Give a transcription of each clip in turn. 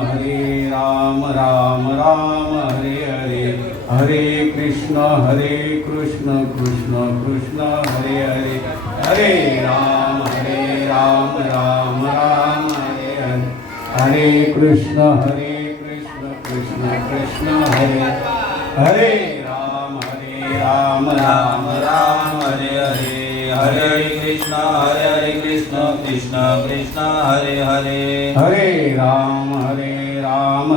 हरे राम राम राम हरे हरे, हरे कृष्ण कृष्ण कृष्ण हरे हरे, हरे राम राम राम हरे हरे, हरे कृष्ण कृष्ण कृष्ण हरे हरे, राम राम राम हरे हरे, हरे कृष्ण कृष्ण कृष्ण हरे हरे, हरे राम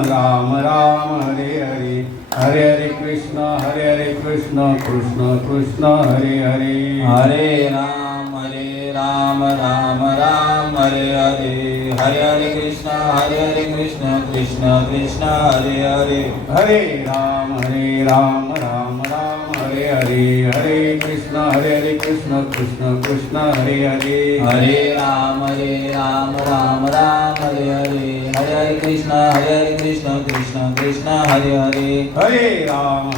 राम राम हरे हरे, हरे हरे कृष्ण कृष्ण कृष्ण हरे हरे, हरे राम राम राम हरे हरे, हरे हरे कृष्ण कृष्ण कृष्ण हरे हरे, हरे राम राम राम हरे हरे, हरे कृष्ण कृष्ण कृष्ण हरे हरे, हरे राम राम राम हरे हरे, हरे हरे कृष्ण कृष्ण कृष्ण हरे हरे, हरे राम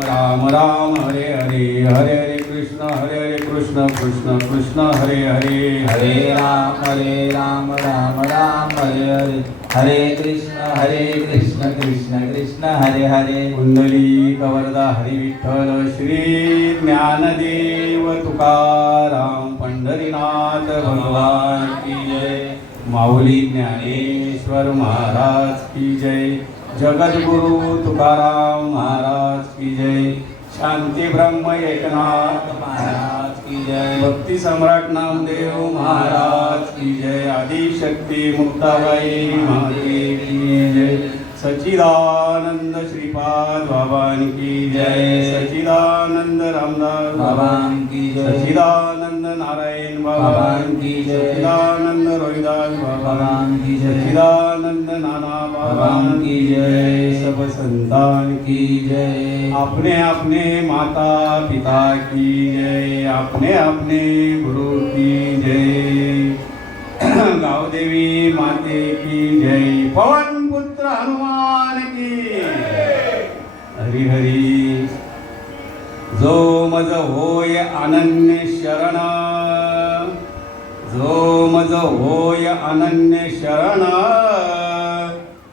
राम राम हरे हरे, हरे हरे कृष्ण कृष्ण कृष्ण हरे हरे, हरे राम राम राम हरे हरे, हरे कृष्ण कृष्ण कृष्ण हरे हरे, कुंडली कवरदा हरी विठ्ठल श्री ज्ञानदेव तुकाराम पंढरीनाथ भगवान की जय, माऊली ज्ञानेश्वर महाराज की जय, जगद्गुरु तुकाराम महाराज की जय, शांती ब्रह्म एकनाथ महाराज की जय, भक्ती सम्राट नामदेव महाराज की जय, आदिशक्ती मुक्ताबाई महादेव की जय, सच्चिदानंद श्रीपाद बाबान की जय, सच्चिदानंद रामदास बाबान की जय, सच्चिदानंद नारायण बाबान की जय, सच्चिदानंद रोहिदास बाबान की जय, सच्चिदानंद नाना बाबान की जय, सब संतान की जय, अपने अपने माता पिता की जय, अपने अपने गुरु की जय, गावदेवी माते की जय, पवन पुत्र हनुमान की हरी हरी, जो मज होय अनन्य शरण, जो मज होय अनन्य शरण,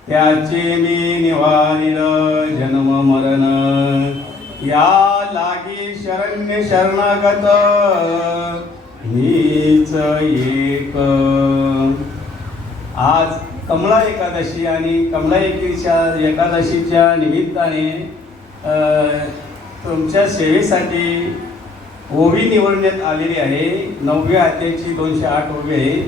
त्याचे मी निवारिल जन्म मरण, या लागी शरण्य शरणागत मीच एक. आज कमळा एकादशी आणि कमळा एकादशीच्या निमित्ताने तुमच्या सेवेसाठी ओवी निवडण्यात आलेली आहे. 9व्या अध्यायाची 208 ओवी आहे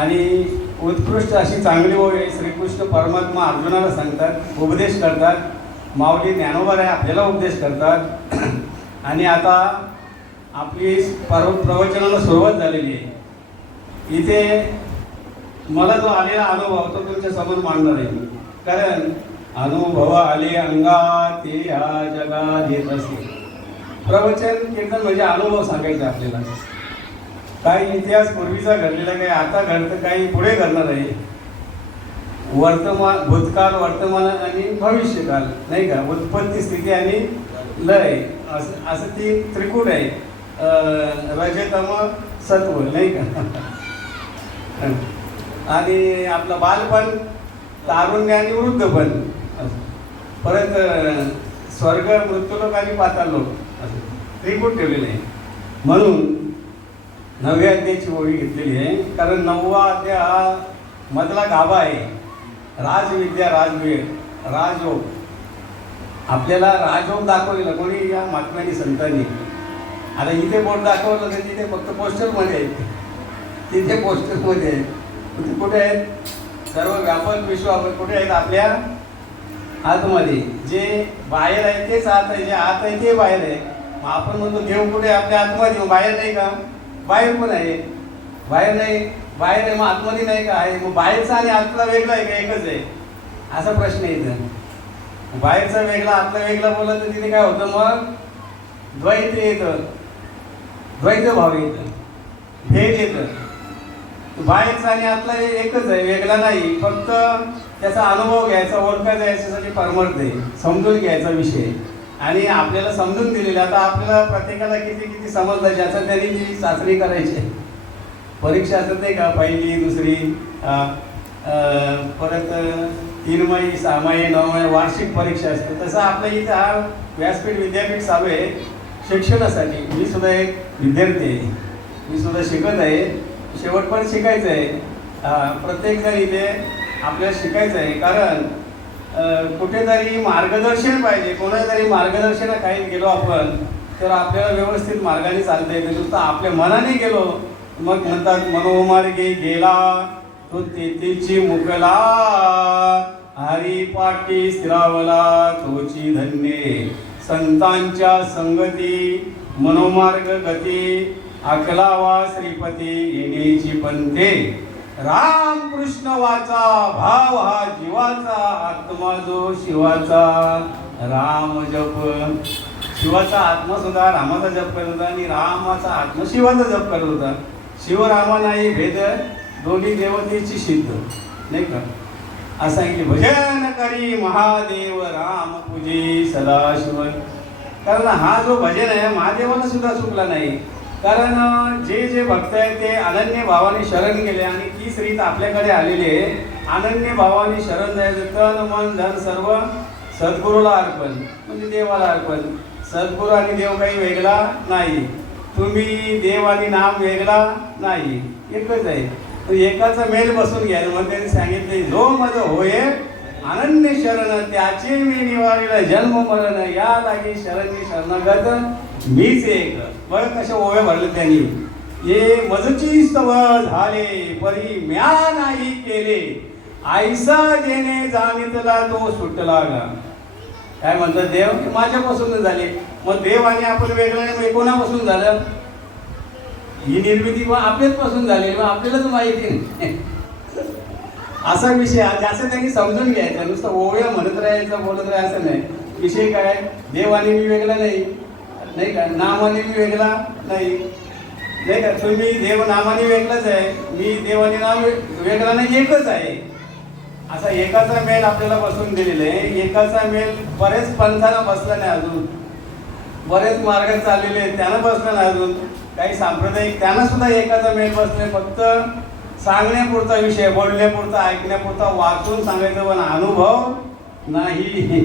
आणि उत्कृष्ट अशी चांगली ओवी आहे. श्रीकृष्ण परमात्मा अर्जुनाला सांगतात, उपदेश करतात. माऊली ज्ञानोबा आहे आपल्याला उपदेश करतात. आणि आता आपली प्रवचनाला सुरुवात झालेली आहे. इथे मला जो आलेला अनुभव तो तुमच्या समोर मांडणार आहे. कारण अनुभव आले अंगात ते ह्या जगात येत असे. प्रवचन कीर्तन म्हणजे अनुभव सांगायचे आपल्याला. काही इतिहास पूर्वीचा घडलेला, काही आता घडतं, काही पुढे घडणार आहे. वर्तमान, भूतकाळ, वर्तमान आणि भविष्यकाल, नाही का. उत्पत्ती, स्थिती आणि लय असं ती त्रिकूट आहे. रजतम सत्व, नाही का. आणि आपलं बालपण, तारुण्य आणि वृद्धपण, परत स्वर्ग, मृत्यूलोक आणि पाताळलोक असं त्रिकूट ठेवलेलं आहे. म्हणून 9व्या अध्यायाची ओवी घेतलेली आहे. कारण 9वा अध्याय हा मधला गाभा आहे. राजविद्या, राजयोग. आपल्याला राजयोग दाखवलेला कोणी या महात्म्यानी, संतांनी. आता इथे बोर्ड दाखवलं तर तिथे फक्त पोस्टरमध्ये आहेत. तिथे पोस्टरमध्ये आहेत. ते कुठे आहेत? सर्व व्यापक विश्व कुठे आहेत? आपल्या आतमध्ये. जे बाहेर आहे तेच आत आहे, जे आत आहे ते बाहेर आहे. मग आपण म्हणतो देव कुठे? आपल्या आतमध्ये. मग बाहेर नाही का? बाहेर पण आहे. बाहेर नाही, बाहेर आहे मग आतमध्ये नाही का? आहे. मग बाहेरचा आणि आतला वेगळा आहे का एकच आहे? असा प्रश्न येतो. बाहेरचा वेगळा, आतला वेगळा बोलला तर तिथे काय होतं? मग द्वैत येतं, द्वैत भाव येतं, भेद येतं. बाहेरचा आणि आतला एकच आहे, वेगळा नाही. फक्त त्याचा अनुभव घ्यायचा, ओळखायचा, याच्यासाठी परमर्थ आहे, समजून घ्यायचा विषय. आणि आपल्याला समजून दिलेलं. आता आपल्याला प्रत्येकाला किती किती समजलं ज्याचं त्यांनी ती चाचणी करायची. परीक्षा असत नाही का? पहिली, दुसरी, परत 3 महिने 6 महिने 9 महिने वार्षिक परीक्षा असते. तसं आपल्या इथं हा व्यासपीठ विद्यापीठ चालू आहे शिक्षणासाठी. मी सुद्धा एक विद्यार्थी आहे, मी सुद्धा शिकत आहे, शेवटपर्यंत शिकायचं आहे. प्रत्येकजण इथे आपल्याला शिकायचं आहे, कारण कुठेतरी मार्गदर्शन पाहिजे. कोणातरी मार्गदर्शनाखाली गेलो आपण तर आपल्याला व्यवस्थित मार्गाने चालता येते. नुसतं आपल्या मनाने गेलो मग म्हणतात मनोमार्गे गेला तो तेथीची मुकला, हरिपाठी स्थिरावला तोची धन्ये. संतांच्या संगती मनोमार्ग गती, अकलावा श्रीपती येण्याची पंथे. राम कृष्ण वाचा भाव हा जीवाचा, आत्मा जो शिवाचा राम जप. शिवाचा आत्मा सुद्धा रामाचा जप करत होता आणि रामाचा आत्मा शिवाचा जप करत होता. शिवरामा नाही भेद, दोन्ही देवतेची सिद्ध, नाही का. असं सांगितले भजन करी महादेव राम पूजे सदाशिव. कारण हा जो भजन आहे महादेवाला सुद्धा चुकला नाही. कारण जे जे भक्त आहेत ते अनन्य भावाने शरण गेले आणि तीच रीत आपल्याकडे आलेली आहे. अनन्य भावाने शरण जायचं, तन मन धन सर्व सद्गुरूला अर्पण, म्हणजे देवाला अर्पण. सद्गुरू आणि देव काही वेगळा नाही, तुम्ही देव आणि नाम वेगळा नाही, एकच आहे. तो एकाचा मेल बसून घ्या. मग त्यांनी सांगितले जो मज होय अनन्य शरण, त्याचे मी निवारिला जन्म मरण, या लागी शरणी शरणागत मीच एक. बघ कशा ओव्या भरले त्यांनी. ये मजची स्तव झाले परी म्या नाही केले, आईसा जेने जाणितला तो सुटला गा. काय म्हणतात देव माझ्यापासून झाले. मग देव आणि आपण वेगळं नाही, कोणापासून झालं? ही निर्मिती आपल्याच पासून झाली, मग आपल्यालाच माहिती नाही. असा विषय जास्त त्यांनी समजून घ्यायचा. नुसतं ओव्या म्हणत राहायचं बोलत राहायचं नाही. विषय काय, देव आणि मी वेगळा नाही, नाही का. नामाने मी वेगळा नाही, नाही का. तुम्ही देव नामाने वेगळंच आहे, मी देव आणि नाम वेगळा नाही, एकच आहे. असा एकाचा मेल आपल्याला बसून दिलेला आहे. एकाचा मेल बरेच पंथांना बसला नाही अजून, बरेच मार्ग चाललेले आहेत त्यांना बसला नाही अजून. काही सांप्रदायिक त्यांना सुद्धा एकाचा मेल बसले. फक्त सांगण्यापुरता विषय, बोलण्यापुरता, ऐकण्यापुरता, वाचून सांगायचं, पण अनुभव नाही.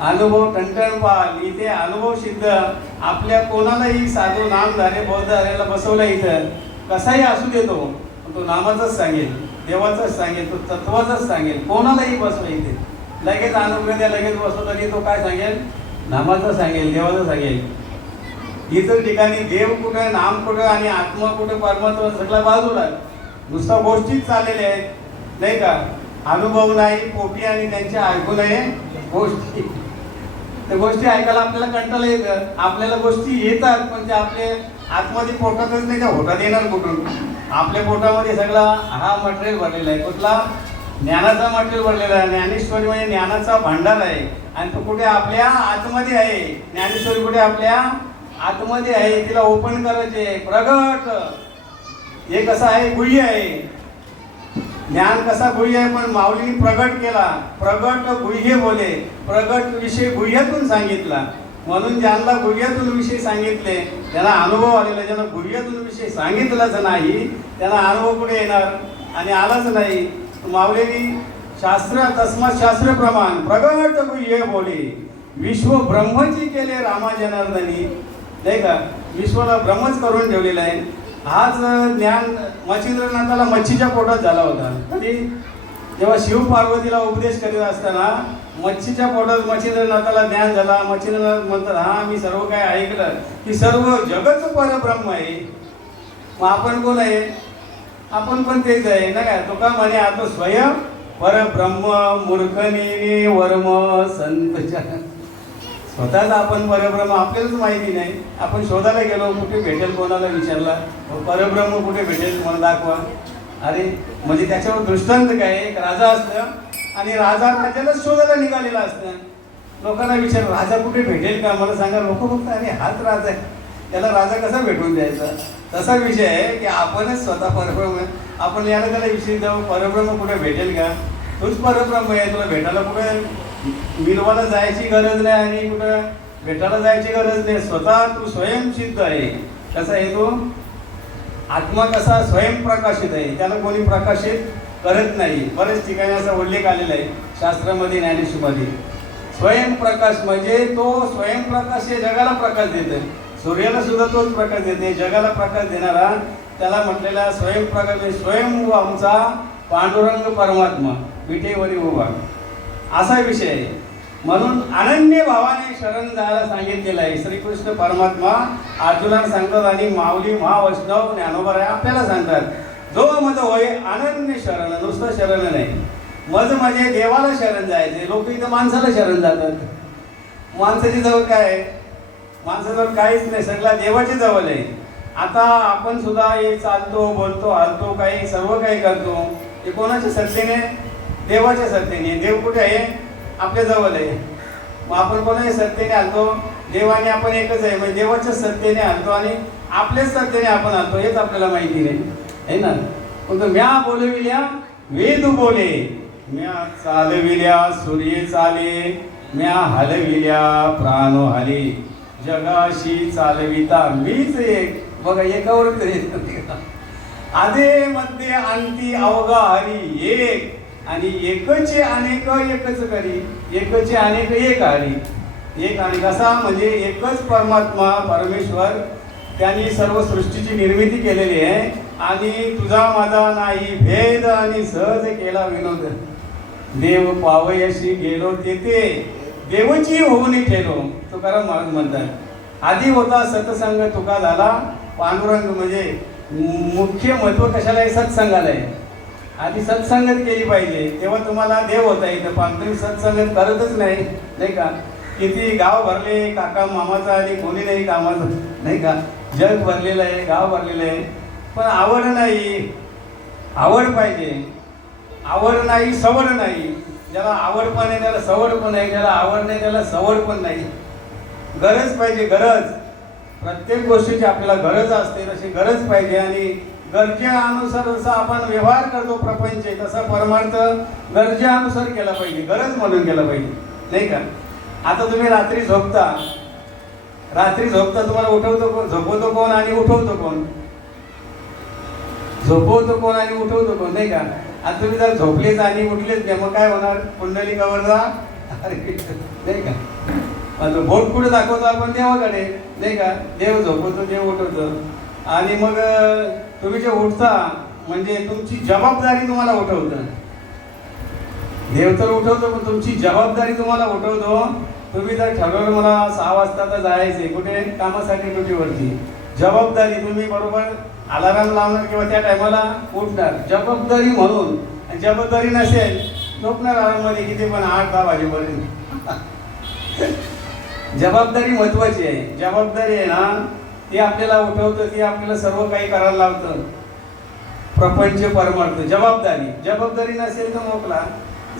अनुभव टणटणपाल. इथे अनुभव सिद्ध आपल्या कोणालाही साधू नामधारे बौद्धधाऱ्याला बसवला इथं कसाही असू देतो, तो नामाचाच सांगेल, देवाचाच सांगेल, तो तत्वाचाच सांगेल. कोणालाही बसवा इथे लगेच अनुभव द्या, लगेच बसव, तरी तो काय सांगेल? नामाचं सांगेल, देवाचं सांगेल. इतर ठिकाणी देव कुठं, नाम कुठं आणि आत्मा कुठं, परमात्मा सगळ्या बाजूला नुसता गोष्टीच चाललेल्या आहेत, नाही का. अनुभव नाही, पोटी आणि त्यांच्या ऐकू नये गोष्टी. त्या गोष्टी ऐकायला आपल्याला कंटाळा येतं. आपल्याला गोष्टी येतात पण ते आपले आतमध्ये पोटातच नाही, त्या होटात येणार कुठून? आपल्या पोटामध्ये सगळा हा मटेरियल भरलेला आहे. कुठला? ज्ञानाचा मटेरियल भरलेला आहे. ज्ञानेश्वरी म्हणजे ज्ञानाचा भांडार आहे आणि तो कुठे? आपल्या आतमध्ये आहे. ज्ञानेश्वरी कुठे? आपल्या आतमध्ये आहे. तिला ओपन करायचे. प्रगट हे कसं आहे? गुह्य आहे. ज्ञान कसा गुह्य आहे, पण माऊलीने प्रगट केला. प्रगट गुह्य बोले. प्रगट विषय गुह्यातून सांगितला. म्हणून ज्यांना गुह्यातून विषय सांगितले त्यांना अनुभव आलेला. ज्यांना गुह्यातून विषय सांगितलाच नाही त्यांना अनुभव कुठे येणार? आणि आलाच नाही. माऊलीने शास्त्र तस्मात शास्त्र प्रमाण प्रगट गुह्य बोले. विश्व ब्रह्मची केले रामा जनार्दनी, नाही का. विश्वाला ब्रह्मच करून ठेवलेला आहे. हाच ज्ञान मच्छिंद्रनाथाला मच्छीच्या पोटात झाला होता. आणि जेव्हा शिव पार्वतीला उपदेश करीत असताना मच्छीच्या पोटात मच्छिंद्रनाथाला ज्ञान झाला. मच्छिंद्रनाथ म्हणतात, हा मी सर्व काय ऐकलं की सर्व जगच परब्रह्म आहे. मग आपण कोण आहे? आपण पण तेच आहे ना. काय तुका म्हणे आता स्वयं परब्रह्म मूर्खने वर्म संतच्या. स्वतःच आपण परब्रह्म आपल्यालाच माहिती नाही. आपण शोधायला गेलो, कुठे भेटेल? कोणाला विचारला परब्रह्म कुठे भेटेल मला दाखवा. अरे म्हणजे त्याच्यावर दृष्टांत काय? एक राजा असतं आणि राजा राजालाच शोधायला निघालेला असतं. लोकांना विचार, राजा कुठे भेटेल का मला सांगा. लोक बघतात, अरे हाच राजा आहे, त्याला राजा कसा भेटून द्यायचा? तसा विषय आहे की आपणच स्वतः परब्रह्म. आपण याला त्याला विषय जाऊ, परब्रह्म कुठे भेटेल का? तूच परब्रह्म आहे. तुला भेटायला कुठे मिरवाला जायची गरज नाही आणि कुठं भेटायला जायची गरज नाही. स्वतः तू स्वयंसिद्ध आहे. कसा आहे तो? आत्मा कसा? स्वयंप्रकाशित आहे. त्याला कोणी प्रकाशित करत नाही. बरेच ठिकाणी असा उल्लेख आलेला आहे शास्त्रामध्ये, ज्ञानेश्वरीमध्ये. स्वयंप्रकाश म्हणजे तो स्वयंप्रकाश हे जगाला प्रकाश देतो. सूर्याला सुद्धा तोच प्रकाश देते, जगाला प्रकाश देणारा त्याला म्हटलेला स्वयंप्रकाश. स्वयं आमचा पांडुरंग परमात्मा विटेवरी उभा, असा विषय आहे. म्हणून अनन्य भावाने शरण जायला सांगितलेलं आहे. श्रीकृष्ण परमात्मा अर्जुनाला सांगतात आणि माऊली महावैष्णव ज्ञानोबा आपल्याला सांगतात, जो मज होय अनन्य शरण. नुसतं शरण नाही, मज म्हणजे देवाला शरण जायचे. लोक इथं माणसाला शरण जातात. माणसाची जवळ काय आहे? माणसाजवळ काहीच नाही, सगळा देवाची जवळ आहे. आता आपण सुद्धा हे चालतो, बोलतो, हलतो, काही सर्व काही करतो, हे कोणाच्या सत्तेने? देवाच्या सत्तेने. देव कुठे आहे? आपल्या जवळ आहे. मग आपण कोणाच्या सत्तेने हलतो? देवाने आपण एकच आहे, म्हणजे देवाच्या सत्तेने हलतो आणि आपल्याच सत्तेने आपण हलतो, हेच आपल्याला माहिती नाही आहे ना. पण म्या बोलविल्या वेद बोले, म्या चालविल्या सूर्य चाले, म्या हलविल्या प्राण हाले, जगाशी चालविता मीच एक. बघा एकावर आधे मध्ये अंती अवघा हरी एक, आणि एकचे अनेक एकच करी, एकचे अनेक एक हरी. एक आणि कसा म्हणजे एकच परमात्मा परमेश्वर, त्यांनी सर्व सृष्टीची निर्मिती केलेली आहे. आणि तुझा माझा नाही भेद आणि सहज केला विनोद. देव पावयाशी गेलो तेथे देवची होऊन ठेलो, तुकाराम महाराज म्हणतात. आधी होता सत्संग तुका झाला पांडुरंग. म्हणजे मुख्य महत्व कशाला आहे? सत्संगाला आहे. आधी सत्संगत केली पाहिजे, तेव्हा तुम्हाला देव होता येतं. पण तुम्ही सत्संगत करतच नाही, नाही का? किती गाव भरले काका मामाचा आणि कोणी नाही कामाचं, नाही का? जग भरलेलं आहे, गाव भरलेलं आहे, पण आवड नाही. आवड पाहिजे. आवड नाही, सवड नाही. ज्याला आवड पण आहे त्याला सवड पण नाही, ज्याला आवड नाही त्याला सवड पण नाही. गरज पाहिजे, गरज. प्रत्येक गोष्टीची आपल्याला गरज असते, तशी गरज पाहिजे. आणि गरजेनुसार जसा आपण व्यवहार करतो प्रपंच, तसा परमार्थ गरजेनुसार केला पाहिजे, गरज म्हणून केला पाहिजे, नाही का? आता तुम्ही रात्री झोपता, तुम्हाला उठवतो कोण? झोपवतो कोण आणि उठवतो कोण? झोपवतो कोण आणि उठवतो कोण, नाही का? आता तुम्ही जर झोपलेच आणि उठलेच नाही, मग काय होणार? कुंडलिकावर जा, अरे नाही का? आता बोट कुठे दाखवतो आपण? देवाकडे, नाही का? देव झोपवतो, देव उठवतो. आणि मग तुम्ही जे उठता म्हणजे तुमची जबाबदारी तुम्हाला उठवतं. देव तर उठवतो, पण तुमची जबाबदारी तुम्हाला उठवतो. तुम्ही जर ठरवलं मला 6 वाजता तर जायचे कुठे कामासाठी ड्युटीवरती, जबाबदारी तुम्ही बरोबर अलाराम लावणार किंवा त्या टायमाला उठणार, जबाबदारी म्हणून. आणि जबाबदारी नसेल झोपणार आराममध्ये किती पण 8-10 वाजेपर्यंत. जबाबदारी महत्वाची आहे. जबाबदारी आहे ना, ती आपल्याला उठवतं, ती आपल्याला सर्व काही करायला लावतं. प्रपंच परमार्थ जबाबदारी नसेल तर मोकला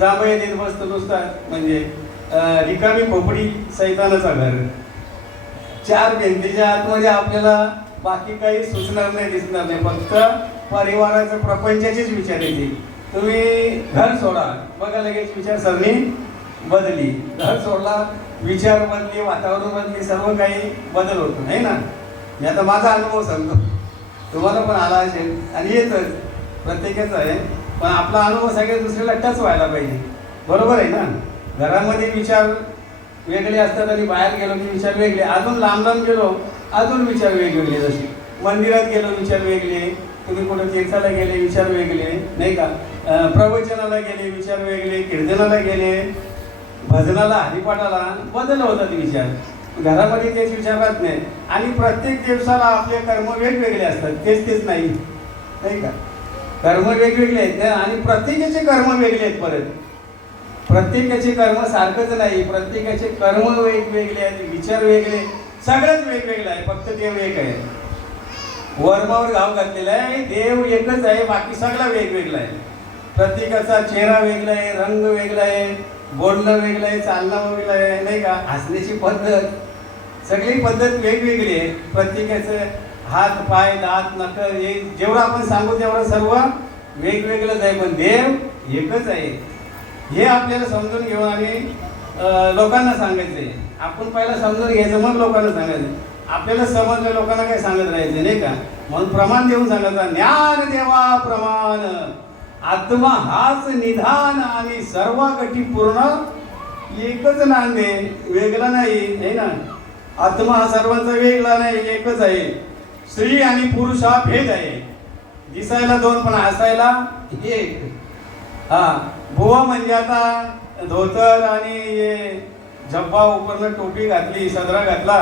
जांभया देत बसतो नुसता. म्हणजे रिकामी खोपडी सैतानाचा घर. 4 भिंतीच्या आतमध्ये आपल्याला बाकी काही सुचणार नाही, दिसणार नाही. फक्त परिवाराचं प्रपंचाचेच विचार येतील. तुम्ही घर सोडा, बघा लगेच विचारसरणी बदली. घर सोडला, विचार बदली, वातावरण बदली, सर्व काही बदल होतो, नाही ना? मी आता माझा अनुभव सांगतो, तुम्हाला पण आला असेल आणि येतच, प्रत्येकाचा आहे. पण आपला अनुभव सगळ्या दुसऱ्याला टच व्हायला पाहिजे, बरोबर आहे ना? घरामध्ये विचार वेगळे असतात आणि बाहेर गेलो की विचार वेगळे. अजून लांब गेलो अजून विचार वेगवेगळे. जसे मंदिरात गेलो विचार वेगळे, तुम्ही कुठं तीर्थाला गेले विचार वेगळे, नाही का? प्रवचनाला गेले विचार वेगळे, कीर्तनाला गेले, भजनाला, हरिपाठाला बदल होतात विचार. घरामध्ये तेच विचार राहत नाही. आणि प्रत्येक दिवसाला आपले कर्म वेगवेगळे असतात, तेच नाही, नाही का? कर्म वेगवेगळे आहेत आणि प्रत्येकाचे कर्म वेगळे आहेत. परत प्रत्येकाचे कर्म सारखंच नाही, प्रत्येकाचे कर्म वेगवेगळे आहेत, विचार वेगळे, सगळंच वेगवेगळं आहे. फक्त देव एक आहे. वर्मावर घाव घातलेला आहे, देव एकच आहे, बाकी सगळं वेगवेगळं आहे. प्रत्येकाचा चेहरा वेगळा आहे, रंग वेगळा आहे, बोलणं वेगळं आहे, चालणं वेगळं आहे, नाही का? हसण्याची पद्धत, सगळी पद्धत वेगवेगळी आहे. प्रत्येकाचं हात, पाय, दात, नख, हे जेवढं आपण सांगू तेवढं सर्व वेगवेगळंच आहे, पण देव एकच आहे. हे आपल्याला समजून घेऊन आणि लोकांना सांगायचं आहे. आपण पहिला समजून घ्यायचं, मग लोकांना सांगायचं. आपल्याला समजलं, लोकांना काय सांगत राहायचं, नाही का? म्हणून प्रमाण देऊन सांगायचं. ज्ञान देवा प्रमाण, आत्मा हाच निधान आणि सर्व गटी पूर्ण एकच नांदे, वेगळा नाही आहे ना. आत्मा हा सर्वांचा वेगळा नाही, एकच आहे. स्त्री आणि पुरुष हा भेद आहे, दिसायला दोन पण असायला एक. हा बुवा म्हणजे आता धोतर आणि झब्बा उपरनं टोपी घातली, सदरा घातला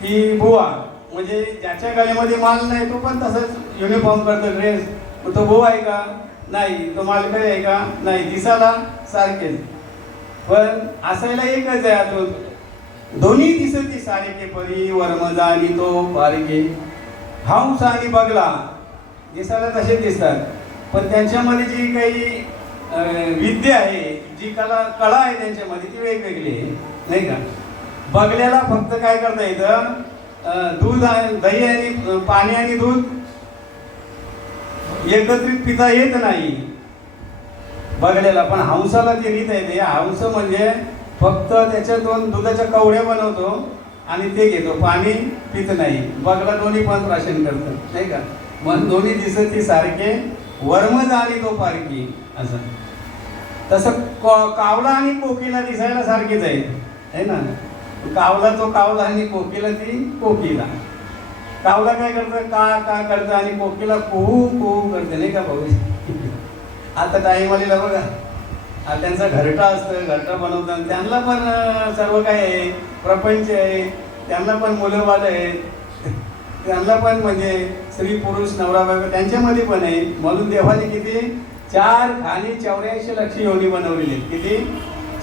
की बुवा, म्हणजे ज्याच्या गळ्यामध्ये माल नाही तो पण तसंच युनिफॉर्म करतो ड्रेस, तो बुवा आहे का? नाही. तो मालकरी आहे का? नाही. दिसायला सारखेच पण असायला एकच आहे. आतून दोन्ही दिसती सारखे परी वर्म जाणी तो पारखे. हंस आणि बगला दिसायला तसेच दिसतात, पण त्यांच्यामध्ये जी काही विद्या आहे, जी कला आहे त्यांच्यामध्ये ती वेगवेगळी आहे, नाही का. बगल्याला फक्त काय करता येतं, दूध आणि दही आणि पाणी आणि दूध एकत्रित पिता येत नाही बगल्याला, पण हंसाला ती रीत येते. हंस म्हणजे फक्त त्याच्यातून दुधाच्या कवड्या बनवतो आणि ते घेतो, पाणी पित नाही. बगला दोन्ही पण प्राशन करतं, नाही का. मग दोन्ही दिसती सारखे वर्मज आणि तो पारखी असं. तसं कावला आणि कोकिला दिसायला सारखीच आहे ना. कावला तो कावला आणि कोकिला ती कोकिला. कावला काय करतं, का करतं, आणि कोकिला कुहू कुहू करते, नाही का भाऊ. आता टाईम आलेला बघा, त्यांचं घरटं असतं, घरटं बनवतात, त्यांना पण सर्व काय आहे, प्रपंच आहे, त्यांना पण मुलं बाळ आहेत, त्यांना पण म्हणजे स्त्री पुरुष नवरा बायको त्यांच्यामध्ये पण आहे. म्हणून देवाने किती 4 खाणी 84 लक्ष योनी बनवलेली आहेत. किती?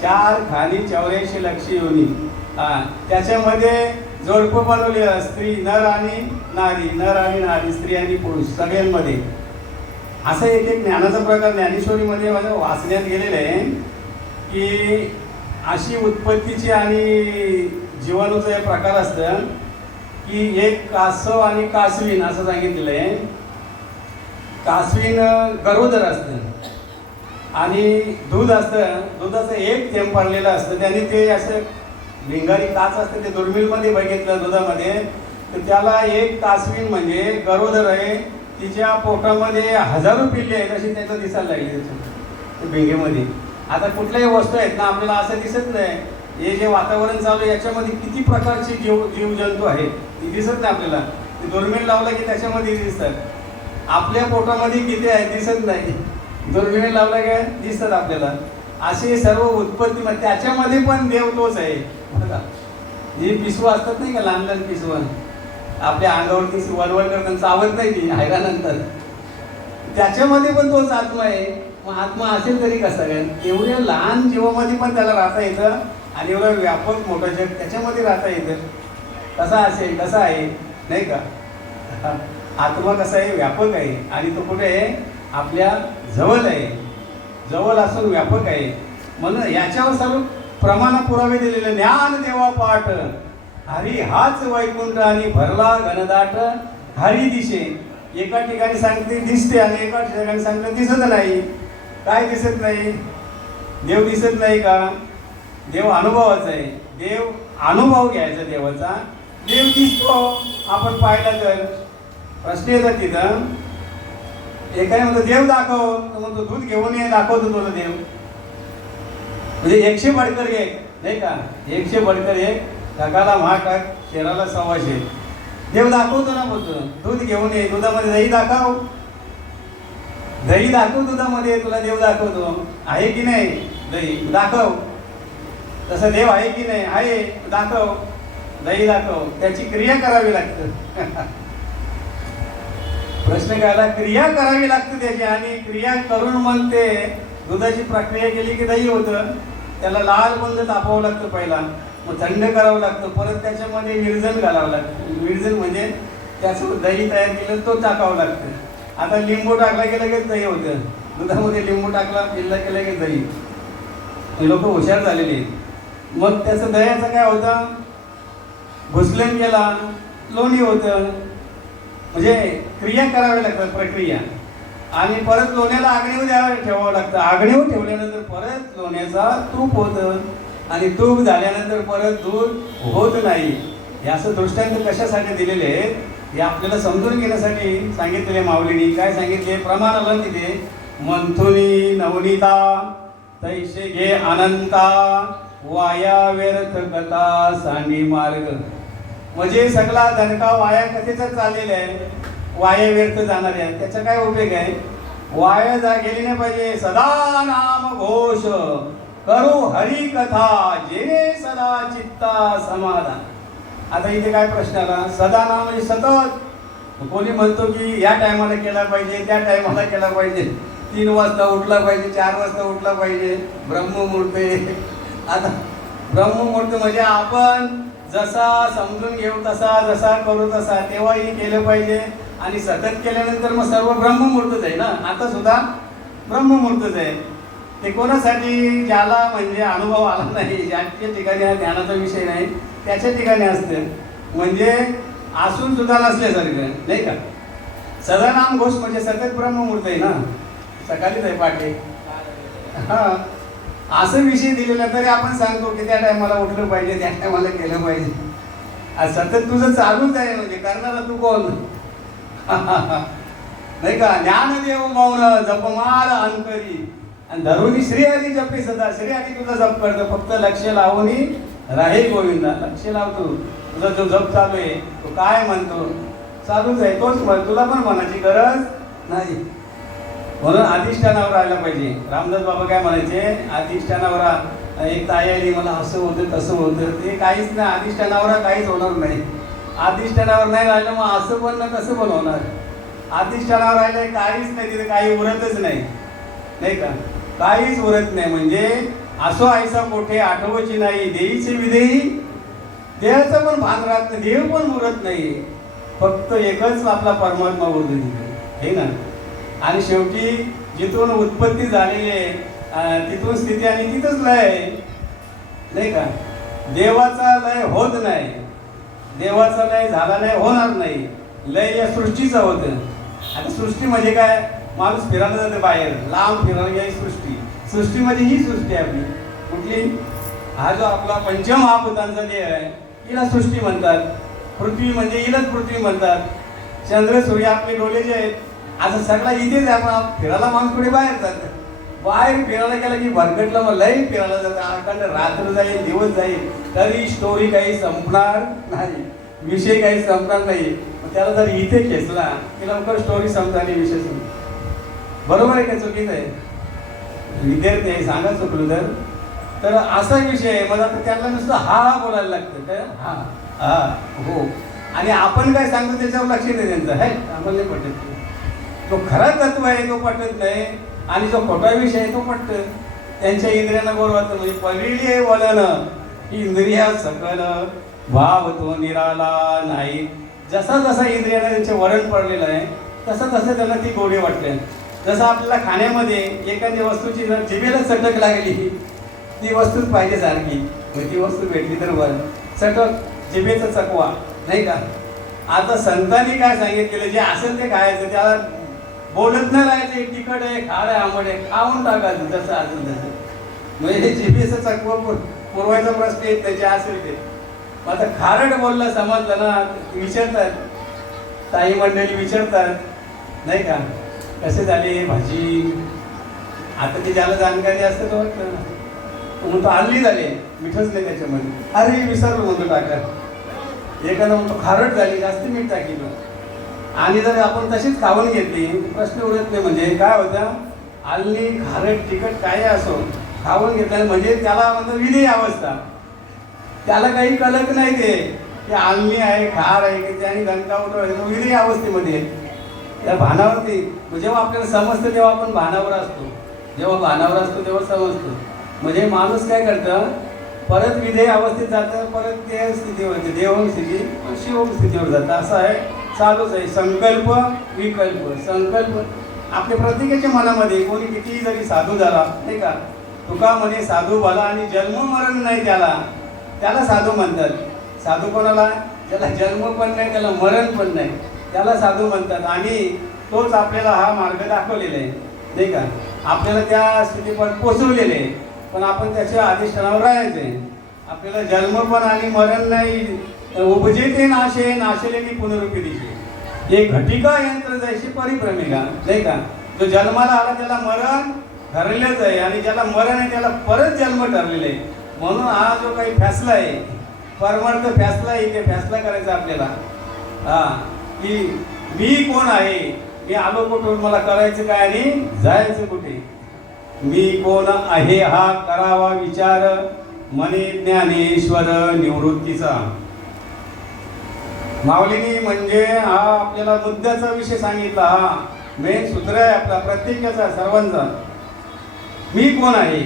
4 खाणी 84 लक्ष योनी. त्याच्यामध्ये जोडपं बनवलेलं, स्त्री नर आणि नारी, नर आणि नारी, स्त्री आणि पुरुष सगळ्यांमध्ये. असं एक एक ज्ञानाचा प्रकार ज्ञानेश्वरीमध्ये माझ्या वाचण्यात गेलेलं आहे की अशी उत्पत्तीची आणि जीवाणूचा एक प्रकार असतं की एक कासव आणि कासवीन असं सांगितलेलं आहे. कासवीन गरोदर असतं आणि दूध असतं, दुधाचं एक थेंब पडलेलं असतं. त्याने ते असं भिंगारी काच असते, ते दुर्मिळमध्ये बघितलं दुधामध्ये, तर त्याला एक कासवीन म्हणजे गरोदर आहे, तिच्या पोटामध्ये हजारो पिल्ले आहेत अशी त्याचं दिसायला लागली त्याच्या भिंगेमध्ये. आता कुठल्याही वस्तू आहेत ना आपल्याला असं दिसत नाही, हे जे वातावरण चालू आहे याच्यामध्ये किती प्रकारचे जीवजंतू आहेत ते दिसत नाही आपल्याला. ते दुर्मिळ लावलं की त्याच्यामध्ये दिसतात. आपल्या पोटामध्ये किती आहे दिसत नाही, दुर्मिळ लावलं काय दिसतात आपल्याला. असे सर्व उत्पत्ती, त्याच्यामध्ये पण देव तोच आहे बघा. जे पिसवं असतात नाही का, लहान लहान पिसवं आपल्या अंगावरती वळवळ करताना चावत नाही ती हैरानंतर, त्याच्यामध्ये पण तोच आत्मा आहे. मग आत्मा असेल तरी कसा काय, एवढ्या लहान जीवामध्ये पण त्याला राहता येतं आणि एवढं व्यापक मोठं जग त्याच्यामध्ये राहता येतं. कसा असेल, कसा आहे, नाही का. आत्मा कसा आहे, व्यापक आहे आणि तो कुठे आहे, आपल्या जवळ आहे, जवळ असून व्यापक आहे. म्हणून याच्यावर सर्व प्रमाण पुरावे दिलेले. ज्ञान देवा पाठ हरी हाच वैकुंठ आणि भरला घनदाट हरी दिशे. एका ठिकाणी सांगते दिसते आणि एका ठिकाणी सांगते दिसत नाही. काय दिसत नाही? देव दिसत नाही का? देव अनुभवाचा आहे. देव अनुभव घ्यायचा देवाचा. देव दिसतो आपण पाहिला तर. प्रश्न येतात तिथं, एकाने म्हणतो देव दाखव, तर म्हणतो दूध घेऊन ये, दाखवतो तुला देव. म्हणजे 100 बडकर 1, नाही का, 100 बडकर 1, टाकाला महाटाक, शेराला 125. देव दाखवतो ना, बोलतो दूध घेऊन ये, दुधामध्ये दही दाखव, दही दाखव दुधामध्ये, तुला देव दाखवतो. आहे की नाही दही, दाखव. तसं देव आहे की नाही, आहे, दाखव, दही दाखव. त्याची क्रिया करावी लागते. प्रश्न कायला, क्रिया करावी लागते त्याची, आणि क्रिया करून मग ते दुधाची प्रक्रिया केली की दही होतं. त्याला लाल बुंद तापवावं लागतं पहिला, मग थंड करावं लागतं, परत त्याच्यामध्ये विरजण घालावं लागतं. विरजण म्हणजे त्याचं दही तयार केलं तो टाकावं लागतं. आता लिंबू टाकला की लगेच दही होतं. दुधामध्ये लिंबू टाकला पिल्ला की लगेच दही. हे लोक हुशार झालेले आहेत. मग त्याचं दह्याचं काय होतं, घुसलन केला लोणी होतं. म्हणजे क्रिया करावी लागतात, प्रक्रिया. आणि परत लोण्याला आगणीवर ठेवावं लागतं. आगणीवर ठेवल्यानंतर परत लोण्याचा तूप होतं, आणि तूप झाल्यानंतर परत दूध होत नाही. हे असं दृष्टांत कशासाठी दिलेले आहेत हे आपल्याला समजून घेण्यासाठी सांगितलेले माऊलींनी. काय सांगितले, प्रमाण आलं तिथे, मंथुनी नवनीता तैसे घे अनंता वाया व्यर्थ कथा सांडी मार्ग. म्हणजे सगळा दणका वाया कथेचाच चाललेला आहे, वाया व्यर्थ जाणार आहे. त्याचा काय उपयोग आहे? वाया गेली नाही पाहिजे. सदा नाम घोष करू हरी कथा जेणे सदा चित्ता समाधान. आता इथे काय प्रश्न आला? सदा नाम म्हणजे सतत. कोणी म्हणतो की या टायमाला केला पाहिजे, त्या टायमाला केला पाहिजे, 3 वाजता उठला पाहिजे, 4 वाजता उठला पाहिजे, ब्रह्ममुहूर्त. आता ब्रह्ममुहूर्त म्हणजे आपण जसा समजून घेऊ तसा, जसा करू तसा, तेव्हाही केलं पाहिजे. आणि सतत केल्यानंतर मग सर्व ब्रह्ममुहूर्तच आहे ना. आता सुद्धा ब्रह्ममुहूर्तच आहे. ते कोणासाठी? ज्याला म्हणजे अनुभव आला नाही, ज्याच्या ठिकाणी हा ध्यानाचा विषय नाही, त्याच्या ठिकाणी असतं. म्हणजे असून सुद्धा नसल्यासारखं, नाही का? सदा नाम घोष म्हणजे सतत ब्रह्ममुहूर्त आहे ना. सकाळीच आहे पाठी. हां, असं विषय दिलेला तरी आपण सांगतो की त्या टायमाला उठलं पाहिजे, त्या टायमाला केलं पाहिजे. आज सतत तुझं चालूच आहे, म्हणजे करणारा तू कोण? नाही का? ज्ञानदेव मौन जपमाल अंतरी आणि धरुनी श्रीहरी जपे सदा. श्रीहरी तुझा जप करतो, फक्त लक्ष लावून राहे गोविंदा. लक्ष लावतो, तुझा जो जप चालू आहे तो काय म्हणतो चालूच आहे, तोच म्हण. तुला पण म्हणायची गरज नाही. म्हणून अधिष्ठानावर राहायला पाहिजे. रामदास बाबा काय म्हणायचे? अधिष्ठानावर एक ताई आली, मला असं होतं तसं होतं. ते काहीच नाही, अधिष्ठानावर काहीच होणार नाही. अधिष्ठानावर नाही राहिलं मग असं पण ना तसं पण होणार. अधिष्ठानावर राहिलं काहीच नाही, तिथे काही उरतच नाही, नाही का? काहीच उरत नाही. म्हणजे असो ऐसा कोठे आठवची नाही, देईचे विधेयी. देहाचं पण भान राहत नाही, देव पण उरत नाही. फक्त एकच आपला परमात्मा उरतो तिथे, हे ना. आणि शेवटी जिथून उत्पत्ती झालेली आहे तिथून स्थिती आणि तिथंच लय, नाही का? देवाचा लय होत नाही, देवाचा लय झाला नाही, होणार नाही. लय या सृष्टीचं होतं. आता सृष्टी म्हणजे काय? माणूस फिरायला जाते बाहेर, लांब फिरायला गेली सृष्टी. सृष्टी म्हणजे ही सृष्टी आपली कुठली? हा जो आपला पंचमहाभूतांचा देह आहे, हिला सृष्टी म्हणतात. पृथ्वी म्हणजे हिलाच पृथ्वी म्हणतात. चंद्र सूर्य आपले डोळे जे आहेत, असं सगळा इथेच आपण फिरायला माणूस पुढे बाहेर जातं. बाहेर फिरायला गेला की भरकटलं, मग लई फिरायला जातं. अखंड रात्र जाईल, दिवस जाईल, तरी स्टोरी काही संपणार नाही, विषय काही संपणार नाही. त्याला जर इथे खेचला की लवकर स्टोरी संपताना विषय संपतो. बरोबर आहे का? चुकीचं आहे? विद्यार्थी आहे, सांगा चुकलं तर असा विषय आहे. मग आता त्यांना नुसतं हा बोलायला लागतं काय? हा हा हो. आणि आपण काय सांगतो त्याच्यावर लक्ष नाही त्यांचं. आहे आम्हाला नाही पटत. तो खरा तत्व आहे तो पटत नाही, आणि जो खोटा विषय आहे तो पटत. त्यांच्या इंद्रियांना बोलवत म्हणजे पलिळे वलन इंद्रिया सकल भाव तो निराला नाही. जसा जसा इंद्रियाला त्यांचे वरण पडलेलं आहे तसं तसं त्यांना ती गोडी वाटते. जसं आपल्याला खाण्यामध्ये एखाद्या वस्तूची जर जिभेला चटक लागली, ती वस्तूच पाहिजे सारखी, ती वस्तू भेटली तर वर चटक, जिभेचा चकवा, नाही का? आता संतांनी काय सांगितलेलं? जे असेल ते खायचं, त्याला बोलत नाही राहायचं. तिखट आहे, खार आहे, आंबट आहे, खाऊन टाकायचं जसं असेल तसं. म्हणजे जिभेचं चकवा पुरवायचा प्रश्न येत त्याचे असेल ते. आता खारट बोललं समजलं ना, विचारतात, ताई मंडळी विचारतात, नाही का, कसे झाले भाजी. आता ते ज्याला जाणकारी असतं तो म्हणतो आणली झाली, मिठच नाही त्याच्यामध्ये. अरे विसरलो म्हणतो टाका. एखादा म्हणतो खारट झाली, जास्त मीठ टाकीलं. आणि जर आपण तशीच खाऊन घेतली प्रश्न उरत नाही. म्हणजे काय होतं? आलनी खारट तिखट काय असो खाऊन घेतलं म्हणजे त्याला म्हणतो विधी अवस्था. त्याला काही कळत नाही ते की आलनी आहे, खार आहे, की त्याने दणका उठवायचा, विधी अवस्थेमध्ये त्या भानावरती. जेव्हा आपल्याला समजतं तेव्हा आपण भानावर असतो, जेव्हा भानावर असतो तेव्हा समजतं. म्हणजे माणूस काय करतं? परत विधेय अवस्थेत जातं, परत ते स्थितीवर, देवम स्थिती शिवम स्थितीवर जातं. असं आहे, चालूच आहे. संकल्प विकल्प, संकल्प आपल्या प्रत्येकाच्या मनामध्ये. कोणी कितीही जरी साधू झाला, नाही का, तुका म्हणे साधू भला आणि जन्म मरण नाही त्याला साधू म्हणतात. साधू कोणाला? ज्याला जन्म पण नाही, त्याला मरण पण नाही, त्याला साधू म्हणतात. आणि तोच आपल्याला हा मार्ग दाखवलेला आहे, नाही का? आपल्याला त्या स्थितीपर्यंत पोचवलेले आहे. पण आपण त्याच्या अधिष्ठानावर राहायचं आहे. आपल्याला जन्म पण आणि मरण नाही. उपजे ते नाशे नाशले मी पुनरुक्ती दिशे. हे घटिका यंत्र जैसे परिभ्रमिका, नाही का? जो जन्माला आला त्याला मरण ठरलेलंच आहे, आणि ज्याला मरण आहे त्याला परत जन्म ठरलेला आहे. म्हणून हा जो काही फैसला आहे, परमार्थ फैसला आहे, ते फैसला करायचा आपल्याला. की मी कोण आहे, मी आलो कुठून, मला करायचं काय आणि जायचं कुठे. मी कोण आहे हा करावा विचार, मने ज्ञानेश्वर निवृत्तीचा. माऊलीनी म्हणजे हा आपल्याला मुद्द्याचा विषय सांगितला. हा मेन सूत्र आहे आपला प्रत्येकाचा, सर्वांचा. मी कोण आहे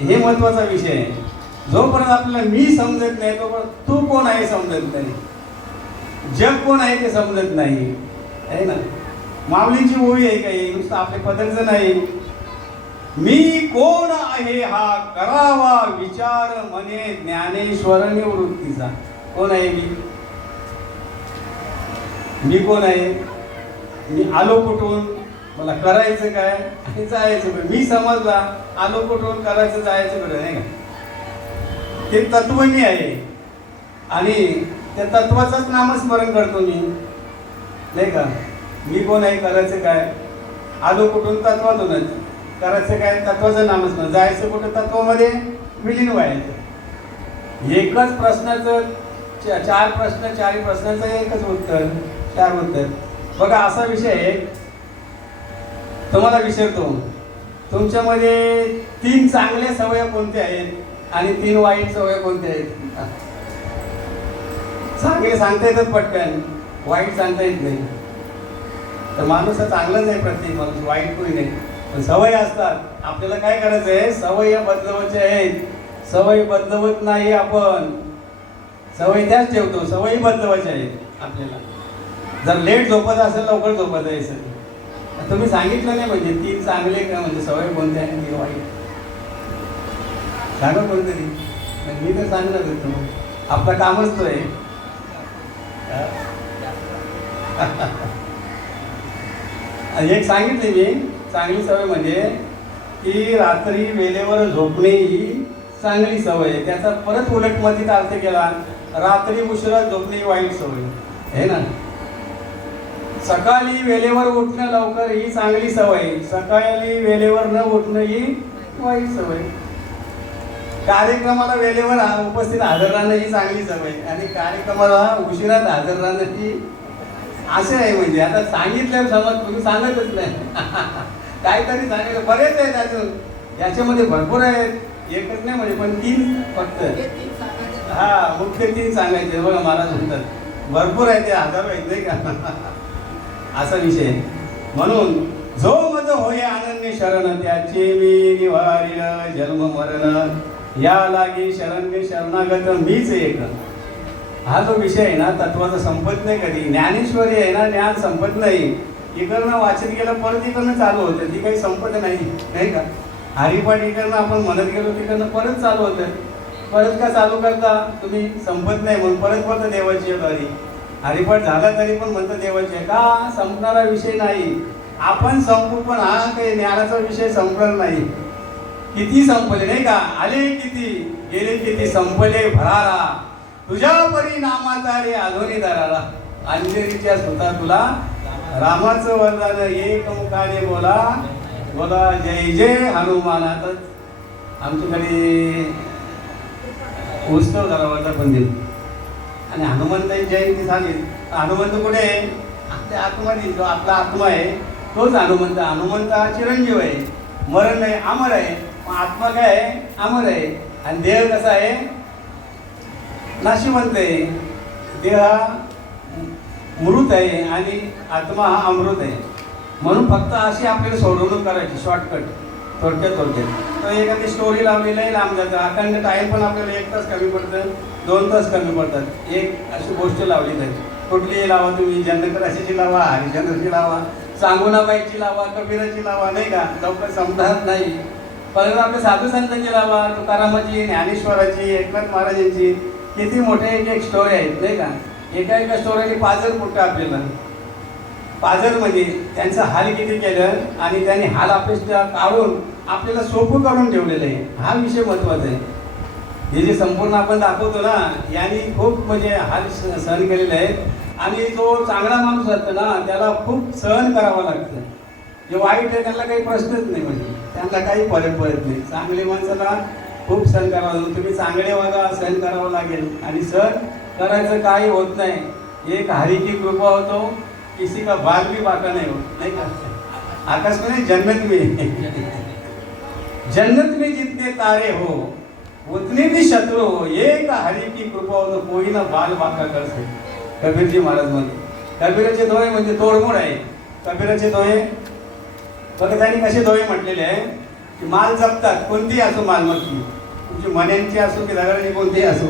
हे महत्वाचा विषय आहे. जोपर्यंत आपल्याला मी समजत नाही तोपर्यंत तू कोण आहे समजत नाही, जग कोण आहे ते समजत नाही, आहे ना. माऊलींची ओळी आहे काही, नुसतं आपले पदार्थ नाही. मी कोण आहे हा करावा विचार, मने ज्ञानेश्वर निवृत्तीचा. कोण आहे मी कोण आहे, मी आलो कुठून, मला करायचं काय आणि जायचं कुठे. मी समजला, आलो कुठून, करायचं जायचं कुठे, नाही का. ते तत्व मी आहे, आणि त्या तत्वाचंच नामस्मरण करतो मी, नाही का. मी कोण आहे, करायचं काय, आलो कुठून, तत्वातूनच. करायचं काय, तत्वाचं नामस्मरण. जायचं कुठं, तत्वामध्ये विलीन व्हायचं. एकच प्रश्नाचं चार प्रश्न, चारही प्रश्नाचं एकच उत्तर, चार उत्तर. बघा असा विषय आहे, तुम्हाला विचारतो, तुमच्यामध्ये 3 चांगल्या सवय कोणत्या आहेत आणि 3 वाईट सवय कोणत्या आहेत? चांगले सांगता येतात पटकन, वाईट सांगता येत नाही. तर माणूस हा चांगलाच आहे, प्रत्येक माणूस, वाईट कोणी नाही. पण सवय असतात. आपल्याला काय करायचं आहे, सवय बदलवायच्या आहेत. सवय बदलवत नाही आपण, सवय त्याच ठेवतो. सवयी बदलवायच्या आहेत आपल्याला. जर लेट झोपत असेल, लवकर झोपत आहे. तुम्ही सांगितलं नाही म्हणजे 3 चांगले का, म्हणजे सवय कोणत्या आहे 3 वाईट सांगा कोणतरी. मी तर सांगणार होतो, आपलं कामच तो आहे. एक सांगितले मी, चांगली सवय म्हणजे की रात्री वेळेवर झोपणे ही चांगली सवय आहे. त्याचा परत उलटमतीत अर्थ केला, रात्री उशिरा झोपणे ही वाईट सवय आहे ना. सकाळी वेळेवर उठणं लवकर ही चांगली सवय, सकाळी वेळेवर न उठणं ही वाईट सवय. कार्यक्रमाला वेळेवर उपस्थित हजर राहणं ही चांगली सवय, आणि कार्यक्रमाला उशिरात हजर राहणं ही असे आहे. म्हणजे आता सांगितलं समज, तुम्ही सांगतच नाही. काहीतरी सांगितलं, बरेच आहेत अजून याच्यामध्ये, भरपूर आहेत, एकच नाही म्हणजे, पण 3 फक्त. मुख्य 3 सांगायचे. बघा महाराज म्हणतात भरपूर आहे, ते हजारो आहेत, नाही का. असा विषय. म्हणून जो मज होय अनन्य शरण, त्याचे मी निवारिल जन्म मरण, या लागी शरण्य शरणागत मीच एक. हा जो विषय आहे ना, तत्वाचा संपत नाही कधी. ज्ञानेश्वरी आहे ना, ज्ञान संपत नाही. इकडनं वाचन केलं, परत इकडनं चालू होतं, ती काही संपत नाही, नाही का. हरिपाठ इकडनं आपण म्हणत गेलो, तिकडनं परत चालू होतं. परत का चालू करता तुम्ही, संपत नाही म्हणून परत देवाची हरी. हरिपाठ झाला तरी पण म्हणतं देवाचे, का संपणारा विषय नाही. आपण संपू, पण हा काही ज्ञानाचा विषय संपणार नाही. किती संपले, नाही का. आले किती, गेले किती, संपले भरारा. तुझ्या परिणामाचा रे आधोनी दरारा. अंजनीच्या सुता तुला रामाचं वरदान, एक मुखाने बोला बोला जय जय हनुमानातच. आमच्याकडे उत्सव झाला वर्धापन, आणि हनुमंताची जयंती झाली. हनुमंत कुठे आहे, आपल्या आत्मामध्ये, जो आपला आत्मा आहे तोच हनुमंत. हनुमंत हा चिरंजीव आहे, मरण नाही, अमर आहे. आत्मा काय आहे, अमर आहे. आणि देह कसा आहे, नाशिवंत आहे. देह हा मृत आहे आणि आत्मा हा अमृत आहे. म्हणून फक्त अशी आपल्याला सोडवणूक करायची, शॉर्टकट, थोडक्यात. तर एखादी स्टोरी लावलेली आहे, लांब जातं. अखंड टाईम पण आपल्याला 1 तास कमी पडतं, 2 तास कमी पडतात. एक अशी गोष्ट लावली जाईल. कुठलीही लावा तुम्ही, जनकराशीची लावा, हरिश्चंद्रची लावा, सांगुणाबाईची लावा, कबीराची लावा, नाही का, लवकर संपणार नाही. परत आपल्या साधू संतांची लावा, तुकारामाची, ज्ञानेश्वराची, एकनाथ महाराजांची, किती मोठे एक स्टोरी आहेत, नाही का. एका स्टोरीने पाजर फुटतं आपल्याला. पाजर म्हणजे त्यांचा हाल किती केलं, आणि त्यांनी हाल आपल्या काढून आपल्याला सोपं करून ठेवलेलं आहे. हा विषय महत्त्वाचा आहे. हे जे संपूर्ण आपण दाखवतो ना, यांनी खूप म्हणजे हाल सहन केलेले आहेत. आणि जो चांगला माणूस असतो ना, त्याला खूप सहन करावं लागतं. जे वाईट आहे त्यांना काही प्रश्नच नाही, म्हणजे त्यांना काही फरक पडत नाही. चांगले माणसाला खूप सहन करावं लागतं. तुम्ही चांगले वागा, सहन करावं लागेल. आणि सहन करायचं काही होत नाही. एक हरी की कृपा होतो, किसी का बाल भी बाका नहीं हो, नहीं का? आकाश में नहीं, जन्नत में जन्नत में जितने तारे हो उतने भी शत्रु हो, एक हरी की कृपा हो तो कोई ना बाल बाका कर सके. कबीरजी महाराज म्हणते. कबीराचे दोहे म्हणजे तोडमोड आहे. कबीराचे दोहे बघा, त्यांनी कसे दोहे म्हटलेले आहे की माल जपतात, कोणतीही असो मालमत्ती, तुमची मण्यांची असो की दगडाची कोणतीही असो,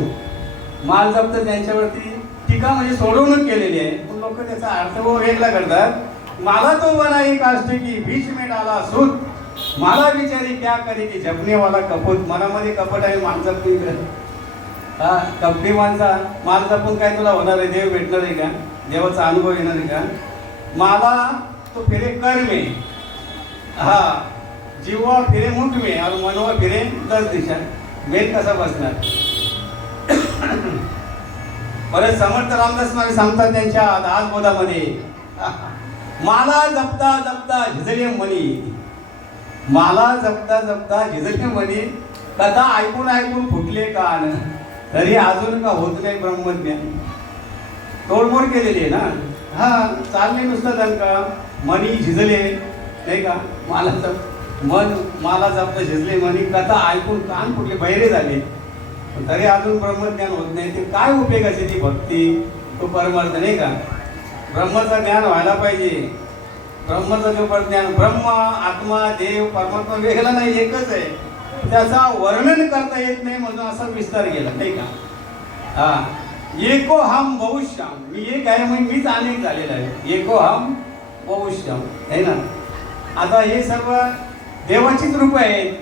माल जपतात. त्यांच्यावरती टीका म्हणजे सोडवणूक केलेली आहे. पण लोक त्याचा अर्थ वेगळा करतात. मला तो वाला एक काष्ट की बीच में डाला सूत, मला बिचारी क्या करेगी जपणे वाला कपूत. मनामध्ये कपट आहे, माणसा हा कपटी माणसा माल जपून काय तुला होणार आहे? देव भेटणार आहे का? देवाचा अनुभव येणार आहे का? मला तो फिरे कर में, हा जीवा फिरे मुख में और मनवा फिरे 10 दिशा. मेल कसा बसणार? परत समर्थ रामदास महाराज सांगतात त्यांच्या दासबोधामध्ये, मला जपता जपता झिजले मनी, मला जपता जपता झिजले मनी, कथा ऐकून ऐकून फुटले कान, तरी अजून का होत नाही ब्रह्मज्ञान. तोडमोड केलेली आहे ना. हा चालले नुसतं दणका, मनी झिजले, नाही का? मला जपता झिजले मनी, कथा ऐकून कान फुटले, बहिरे झाले, तरी अजून ब्रह्मज्ञान होत नाही. ते काय उपयोगाची ती भक्ती, तो परमार्थ, नाही का? ब्रह्माचं ज्ञान व्हायला पाहिजे. ब्रह्माचं जो ज्ञान, ब्रह्म आत्मा देव परमात्मा वेगळा नाही, एकच आहे. त्याचा वर्णन करता येत नाही म्हणून असा विस्तार केला, नाही का? हा एको हम बहुश्याम, मी एक आहे म्हणजे मीच अनेक झालेला आहे. एको हम बहुश्याम, आहे ना? आता हे सर्व देवाचीच रूप आहेत.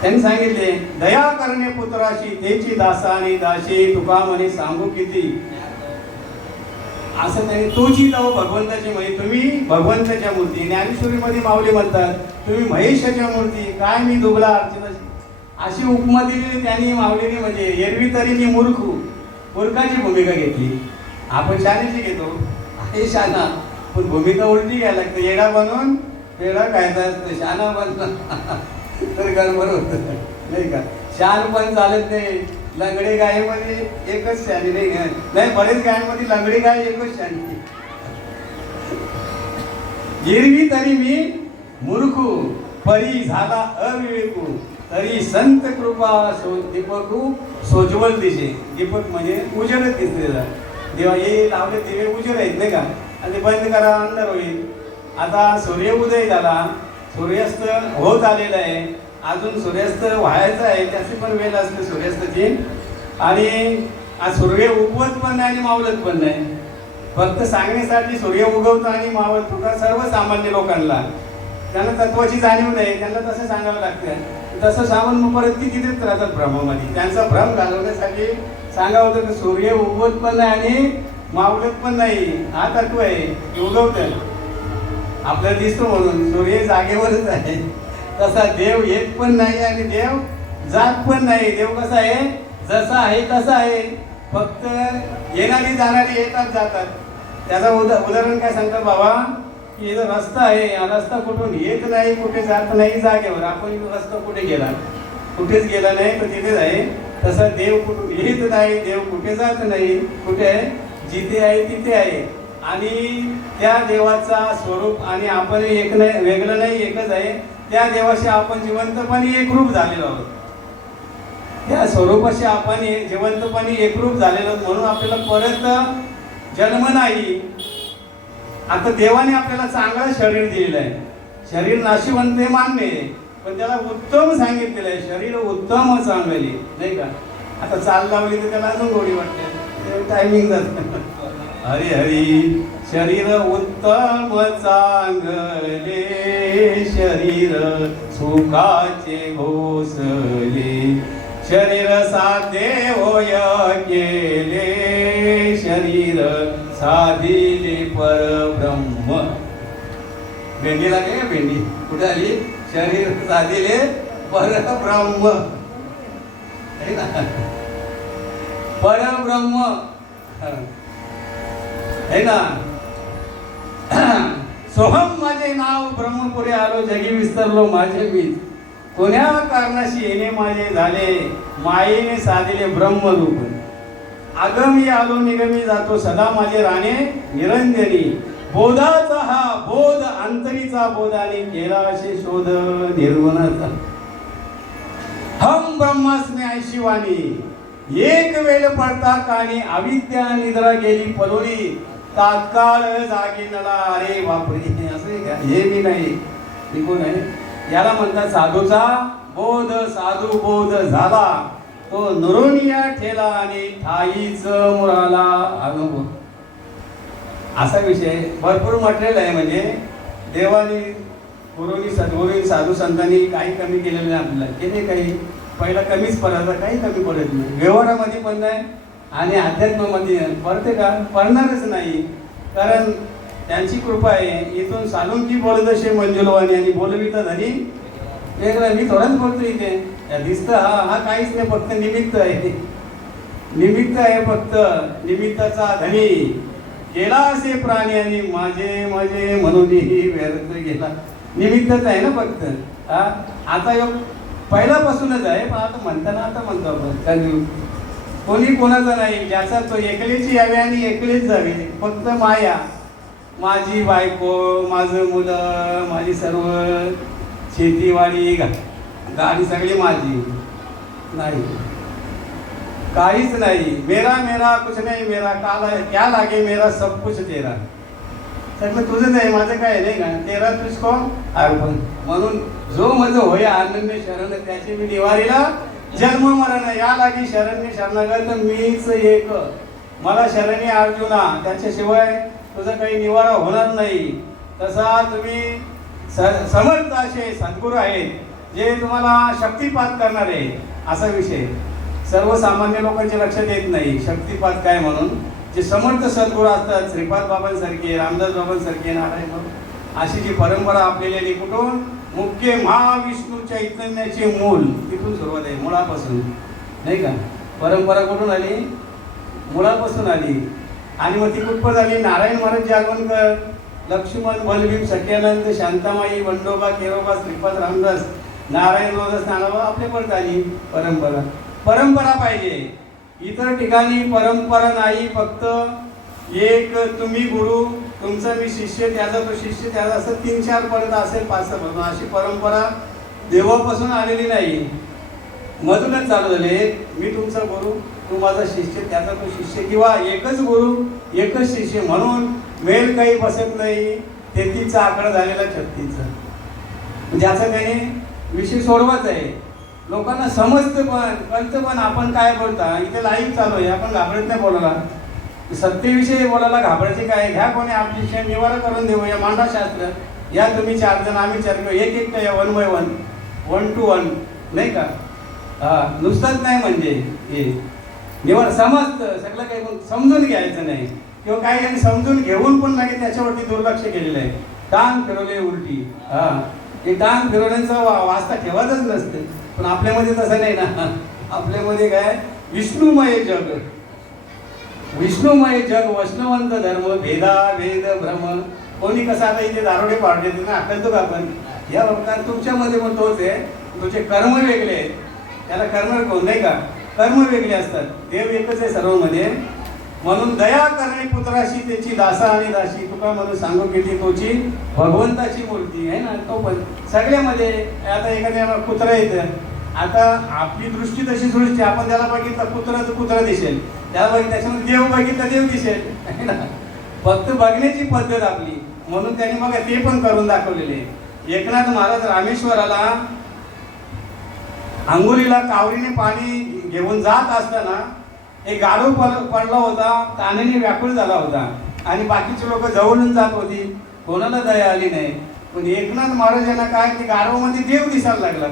त्यांनी सांगितले, दया करणे पुत्राशी तेची दासानी दाशी, तुका म्हणे सांगू किती. असं त्यांनी तोची तव भगवंताची म्हणजे तुम्ही भगवंताच्या मूर्ती. ज्ञानेश्वरीमध्ये माऊली म्हणतात, तुम्ही महेशाच्या मूर्ती, काय मी दुबला अर्चना. अशी उपमा दिलेली त्यांनी माऊलीने. म्हणजे एरवी तरी मी मूर्खाची भूमिका घेतली. आपण शानेची घेतो, हे शाना, पण भूमिका उलटी घ्यायला लागते. येडा बनवून वेडा खायचा असतं, शाना बनला तर गडबड होत, नाही का? शान पण चालत नाही. लंगडी गायीमध्ये एकच शानी, नाही बरेच गायीमध्ये लंगडी गाय एकच शानी. एरवी तरी मी मूर्खू, परी झाला अविवेकू, तरी संत कृपा दीपकू सोज्वल दिसे. दीपक म्हणजे उजेडच दिसलेला. देवा हे लावले दिवे उजेड आहेत, नाही का? आणि ते बंद करा, अंधार होईल. आता सूर्य उदय झाला, सूर्यास्त होत आलेला आहे, अजून सूर्यास्त व्हायचा आहे, त्याची पण वेळ असते सूर्यास्ताची. आणि आज सूर्य उगवत पण नाही आणि मावळत पण नाही. फक्त सांगण्यासाठी सूर्य उगवतो आणि मावळतो का सर्वसामान्य लोकांना. त्यांना तत्वाची जाणीव नाही, त्यांना तसं सांगावं लागतं. तसं सांगून मग परत ती तिथेच राहतात भ्रमामध्ये. त्यांचा भ्रम घालवण्यासाठी सांगावं होतं की सूर्य उगवत पण नाही आणि मावळत पण नाही. हा तत्व आहे, उगवतं आपल्याला दिसतो म्हणून. सूर्य जागेवरच आहे. तसा देव येत पण नाही आणि देव जात पण नाही. देव कसा आहे? जसा आहे तसा आहे. फक्त येणारी जाणारी येतात जातात. त्याचा उदाहरण काय सांगतात बाबा, की इथं रस्ता आहे, रस्ता कुठून येत नाही, कुठे जात नाही, जागेवर. आपण रस्ता कुठे गेला? कुठेच गेला नाही, तर तिथेच आहे. तसा देव कुठून येत नाही, देव कुठे जात नाही, कुठे आहे? जिथे आहे तिथे आहे. आणि त्या देवाचा स्वरूप आणि आपण एक नाही, वेगळं नाही, एकच आहे. त्या देवाशी आपण जिवंतपणे एकरूप झालेलो आहोत. त्या स्वरूपाशी आपण जिवंतपणे एकरूप झालेलो आहोत. म्हणून आपल्याला परत जन्म नाही. आता देवाने आपल्याला चांगलं शरीर दिलेलं आहे. शरीर नाशिवंत हे मान्य आहे, पण त्याला उत्तम सांगितलेलं आहे. शरीर उत्तम चांगली, नाही का? आता चाल लावली तर त्याला अजून गोडी वाटते, टायमिंग जात. हरी हरी शरीर उत्तम चांगले, शरीर सुखाचे घोसले, शरीर साधे होय केले, शरीर साधिले परब्रह्म. भेंडी लागली का? भेंडी कुठे आली? शरीर साधिले परब्रह्म, है ना? परब्रह्म, है ना? सोहम माझे नाव ब्रह्मपुरे आलो जगी विस्तरलो माझे मीच कोण्या कारणाशी येणे माझे झाले मायेने साधिले ब्रह्मरूप आगमी आलो निगमी जातो सदा माझे राणे निरंजनी बोधाचा हा बोध अंतरीचा बोधाने केला असे शोध निर्गुणाचा हम ब्रह्मास्मी ऐशी वाणी एक वेळ पडता काणी अविद्या निद्रा गेली पलोळी तात्काळ जागे नला अरे बापरे असे हे मी नाही मी कोण आहे याला म्हणतात साधूचा बोध साधू बोध झाला तो नुरोनिया ठेला आणि ठाईच मुराला अनुभव असा विषय भरपूर मटेरियल आहे म्हणजे देवानी गुरुनी सद्गुरूंनी साधू संतांनी काही कमी केलेलं नाही आपल्याला केले काही पहिला कमीच पडायचा काही कमी पडत नाही व्यवहारामध्ये पण नाही आणि अध्यात्मामध्ये पडते का पडणारच नाही कारण त्यांची कृपा आहे इथून सालून की बोलदशे मंजुलवाणी आणि बोलविता धनी वेगळं मी थोडाच बोलतो इथे दिसतं हा काहीच नाही फक्त निमित्त आहे फक्त निमित्ताचा धनी गेला असे प्राणी आणि माझे माझे म्हणूनही व्यर्थ गेला निमित्तच आहे ना फक्त आता पहिल्यापासूनच आहे पण आता म्हणताना आता म्हणतो आपण कोणी कोणाचा नाही ज्याचा तो एकलेच यावे आणि एकलेच जावे फक्त माया माझी बायको माझं मुलं माझी सर्व शेतीवाडी गाडी सगळी माझी नाही काहीच नाही मेरा मेरा कुछ नाही मेरा काला क्या लागे मेरा सब कुछ तेरा सगळं तुझंच आहे माझं काय नाही का तेरा तुझको अर्पण म्हणून जो माझं होय अनन्य शरण त्याचे मी निवारीला जन्म मरण या लागी शरण्य शरणागत मीच एक मला शरणी अर्जुना त्याच्याशिवाय तुझं काही निवारा होणार नाही तसा तुम्ही समर्थ असे सद्गुरू आहेत जे तुम्हाला शक्तिपात करणारे असा विषय सर्वसामान्य लोकांच्या लक्षात येत नाही शक्तिपात काय म्हणून जे समर्थ सद्गुरू असतात श्रीपाद बाबांसारखे रामदास बाबांसारखे नारायण बाबा अशी जी परंपरा आपल्याला कुठून मुख्य महाविष्णू चैतन्याचे मूल तिथून सुरुवात आहे मुळापासून नाही का परंपरा कुठून आली मुळापासून आली आणि मग ती कुठपत आली नारायण महाराज जागवणकर लक्ष्मण बलभीम सत्यानंद शांतामाई वंडोबा केरोबा श्रीपाद रामदास नारायण रोदास नानाबा आपल्यापर्यंत आली परंपरा पाहिजे इतर ठिकाणी परंपरा नाही फक्त एक तुम्ही गुरु तुमचा मी शिष्य त्याचा तो शिष्य त्याचा असं 3-4 पर्यंत असेल 5-6 अशी परंपरा देवापासून आलेली नाही मधूनच चालू झाले मी तुमचा गुरु तू माझा शिष्य त्याचा तो शिष्य किंवा एकच गुरु एकच शिष्य म्हणून मेल काही बसत नाही 33चा आकडा झालेला 36चा म्हणजे असं काही विषय सोडवाच आहे लोकांना समजतं पण कळतं पण आपण काय बोलता इथे लाईव्ह चालू आहे आपण घाबरत नाही बोलायला सत्तेविषयी बोलायला घाबरायचे काय घ्या कोणी आपली विषय निवारा करून देऊ या मांडा शास्त्र या तुम्ही 4 जण आम्ही 4 किंवा एक या 1 by 1 1 to 1 नाही का नुसतंच नाही म्हणजे हे निवार समजतं सगळं काही समजून घ्यायचं नाही किंवा काही यांनी समजून घेऊन पण नाही त्याच्यावरती दुर्लक्ष केलेलं आहे टांग फिरवले उलटी हे टांग फिरवण्याचा वास्ता ठेवायचंच नसतं पण आपल्यामध्ये तसं नाही ना आपल्यामध्ये काय विष्णुमय जग वैष्णवंत धर्म भेदा भेद भ्रम कोणी कसं आता इथे दारोडे पाडले ना आकलतो का आपण या लोकांना तुमच्यामध्ये पण तोच आहे तुमचे कर्म वेगळे आहेत त्याला कर्म कोण नाही का कर्म वेगळे असतात देव एकच आहे सर्वमध्ये म्हणून दया करणे पुत्राशी त्याची दासा आणि दासी तुका म्हणून सांगू किती तोची भगवंताची मूर्ती आहे ना तो पण सगळ्यामध्ये आता एखाद्या कुत्रा येतं आता आपली दृष्टी तशी दृष्टी आपण त्याला बघितलं कुत्रा तर कुत्रा दिसेल त्याला बघितलं त्याच्यामध्ये देव बघितलं देव दिसेल आहे ना फक्त बघण्याची पद्धत आपली म्हणून त्यांनी मग ते पण करून दाखवलेले एकनाथ महाराज रामेश्वराला अंघोलीला कावरीने पाणी घेऊन जात असताना एक गाढव पडला होता तानेने व्याकुळ झाला होता आणि बाकीचे लोक जवळून जात होती कोणाला दया आली नाही पण एकनाथ महाराज यांना काय ते गाढवामध्ये देव दिसायला लागला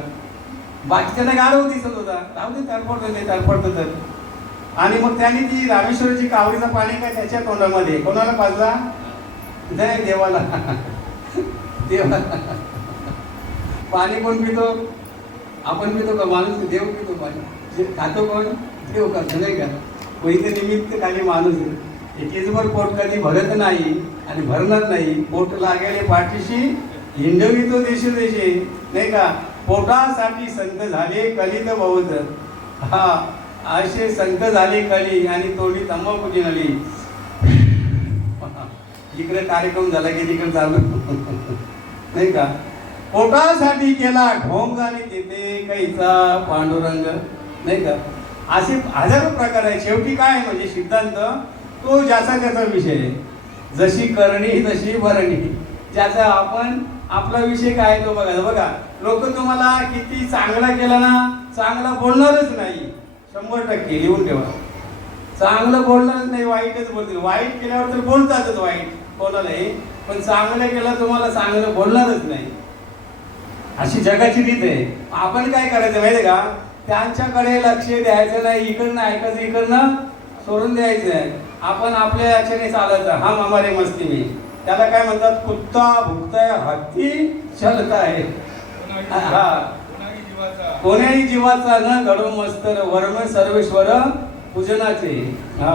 बाकीच्यांना गाढव दिसत होता राहू दे तडपडतो तर आणि मग त्यांनी ती रामेश्वराची कावरीचं पाणी काय त्याच्या तोंडामध्ये कोणाला पाजला नाही देवाला पाणी कोण पितो आपण पितो का माणूस देव पितो पाणी खातो कोण देव खातो नाही का कोणीतरी निमित्त खाली माणूस आहे एकेजभर पोट कधी भरत नाही आणि भरणार नाही. पोट लागेले पाठीशी हिंडवी तो देशे नाही का. पोटासाठी संत झाले कली तर बहुत. हा असे संत झाले कली आणि तोंडी तंबाखूची नली. इकडे कार्यक्रम झाला की तिकडे चालू नाही का. पोटासाठी केला ढोंग आणि तिथे कैचा पांडुरंग नाही का. असे हजारो प्रकार आहे. शेवटी काय म्हणजे सिद्धांत तो ज्याचा त्याचा विषय आहे. जशी करणी तशी भरणी. ज्याचा आपण आपला विषय काय तो बघा. बघा लोक तुम्हाला किती चांगला केला ना चांगला बोलणारच नाही. 100% लिहून ठेवा. चांगलं बोलणारच नाही, वाईटच बोलतील. वाईट केल्यावर तर बोलतातच वाईट कोणालाही, पण चांगलं केलं तुम्हाला चांगलं बोलणारच नाही. अशी जगाची रीत आहे. आपण काय करायचं माहिती आहे का. त्यांच्याकडे लक्ष द्यायचं नाही. इकडनं ऐकायचं इकडनं सोडून द्यायचं. आपण आपल्या याच्याने चालायचं. हम हमारे मस्ती में. त्याला काय म्हणतात कुत्ता भुकताय हत्ती चलताय. हा कोण्याही जीवाचा न घडो मस्तर वर्म सर्वेश्वर पूजनाचे. हा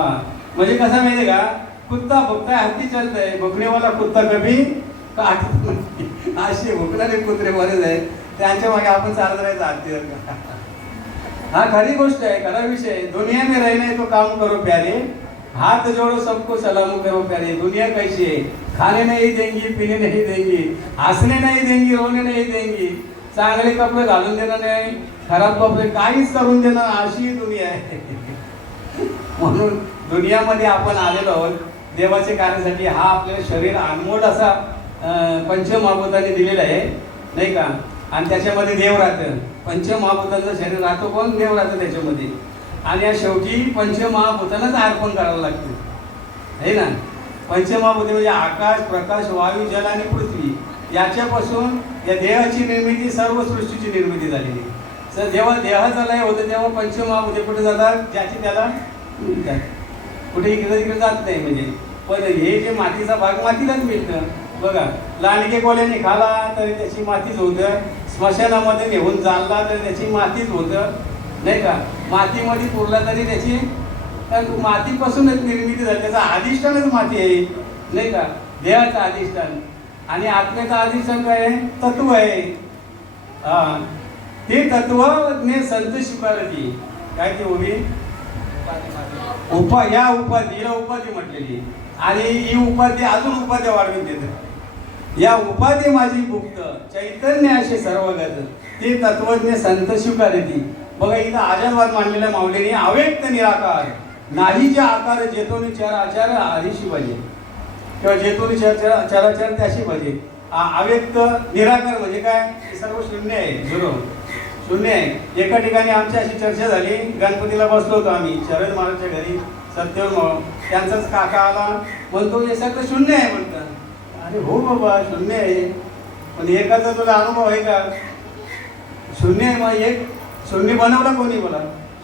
म्हणजे कसं माहिती का. कुत्ता भुकताय हत्ती चलताय. भुकणेवाला कुत्ता कभी काट. असे भुकणारे कुत्रे बरेच आहे. त्यांच्या मागे आपण चालत राहायचं हत्तीवर. हा खरी गोष्ट आहे, खरा विषय. दुनिया में रहने तो काम करो प्यारे, हाथ जोड़ो सबको सलाम करो प्यारे. दुनिया कैसी है. खाने नहीं देंगी, पीने नहीं देंगी, हंसने नहीं देंगी, रोने नहीं देंगी. चांगले कपडे घालून देणार नाही, खराब कपडे काहीच करून देणार, अशी दुनिया आहे. म्हणून दुनियामध्ये आपण आलेलो आहोत देवाच्या कार्यासाठी. हा आपल्या शरीर अनमोल असा पंचमहाभूतांनी दिलेला आहे नाही का. आणि त्याच्यामध्ये देव राहतं. पंचमहाभूतांचं शरीर राहतो कोण. देव राहतं त्याच्यामध्ये. आणि या शेवटी पंचमहाभूतांनाच अर्पण करावं लागतं है ना. पंचमहाभूते म्हणजे आकाश प्रकाश वायू जल आणि पृथ्वी. याच्यापासून या देहाची निर्मिती सर्व सृष्टीची निर्मिती झालेली. तर जेव्हा देहाचा लय होतं तेव्हा पंचमहाभूते कुठे जातात. ज्याची त्याला कुठे इकडे तिकडे जात नाही म्हणजे. पण हे जे मातीचा भाग मातीलाच मिळतं. बघा लांडगे कोल्याने खाला तरी त्याची मातीच होतं. स्मशानामध्ये नेऊन चालला तरी त्याची मातीच होतं नाही का. मातीमध्ये पुरला तरी त्याची मातीपासूनच निर्मिती झाली. त्याचा अधिष्ठानच माती आहे नाही का. देहाचं अधिष्ठान आणि आत्म्याचं अधिष्ठान काय आहे. तत्व आहे. हा ते तत्व संत स्वीकारली. काय ती उभी या उपाधीला उपाधी म्हटलेली. आणि ही उपाधी अजून उपाध्या वाढवून देतात. या उपाधी माझी गुप्त चैतन्य असे सर्वगत ते तत्वज्ञ संत स्वीकारती. बघा इथं आजारवाद मांडलेल्या माऊलीने अव्यक्त निराकार नाहीचे आकार जेतोनी चराचर आदिशी भजे किंवा जेतोनी चराचर त्याशी भजे. अव्यक्त निराकार म्हणजे काय. हे सर्व शून्य आहे. झिरो शून्य आहे. एका ठिकाणी आमची अशी चर्चा झाली. गणपतीला बसलो होतो आम्ही शरद महाराजच्या घरी. सत्यवर त्यांचाच काका आला म्हणतो हे सगळं शून्य आहे म्हणतं. अरे हो बाबा शून्य आहे, पण एकाचा तुला अनुभव आहे का. शून्य आहे. मग एक शून्य बनवला कोणी. मला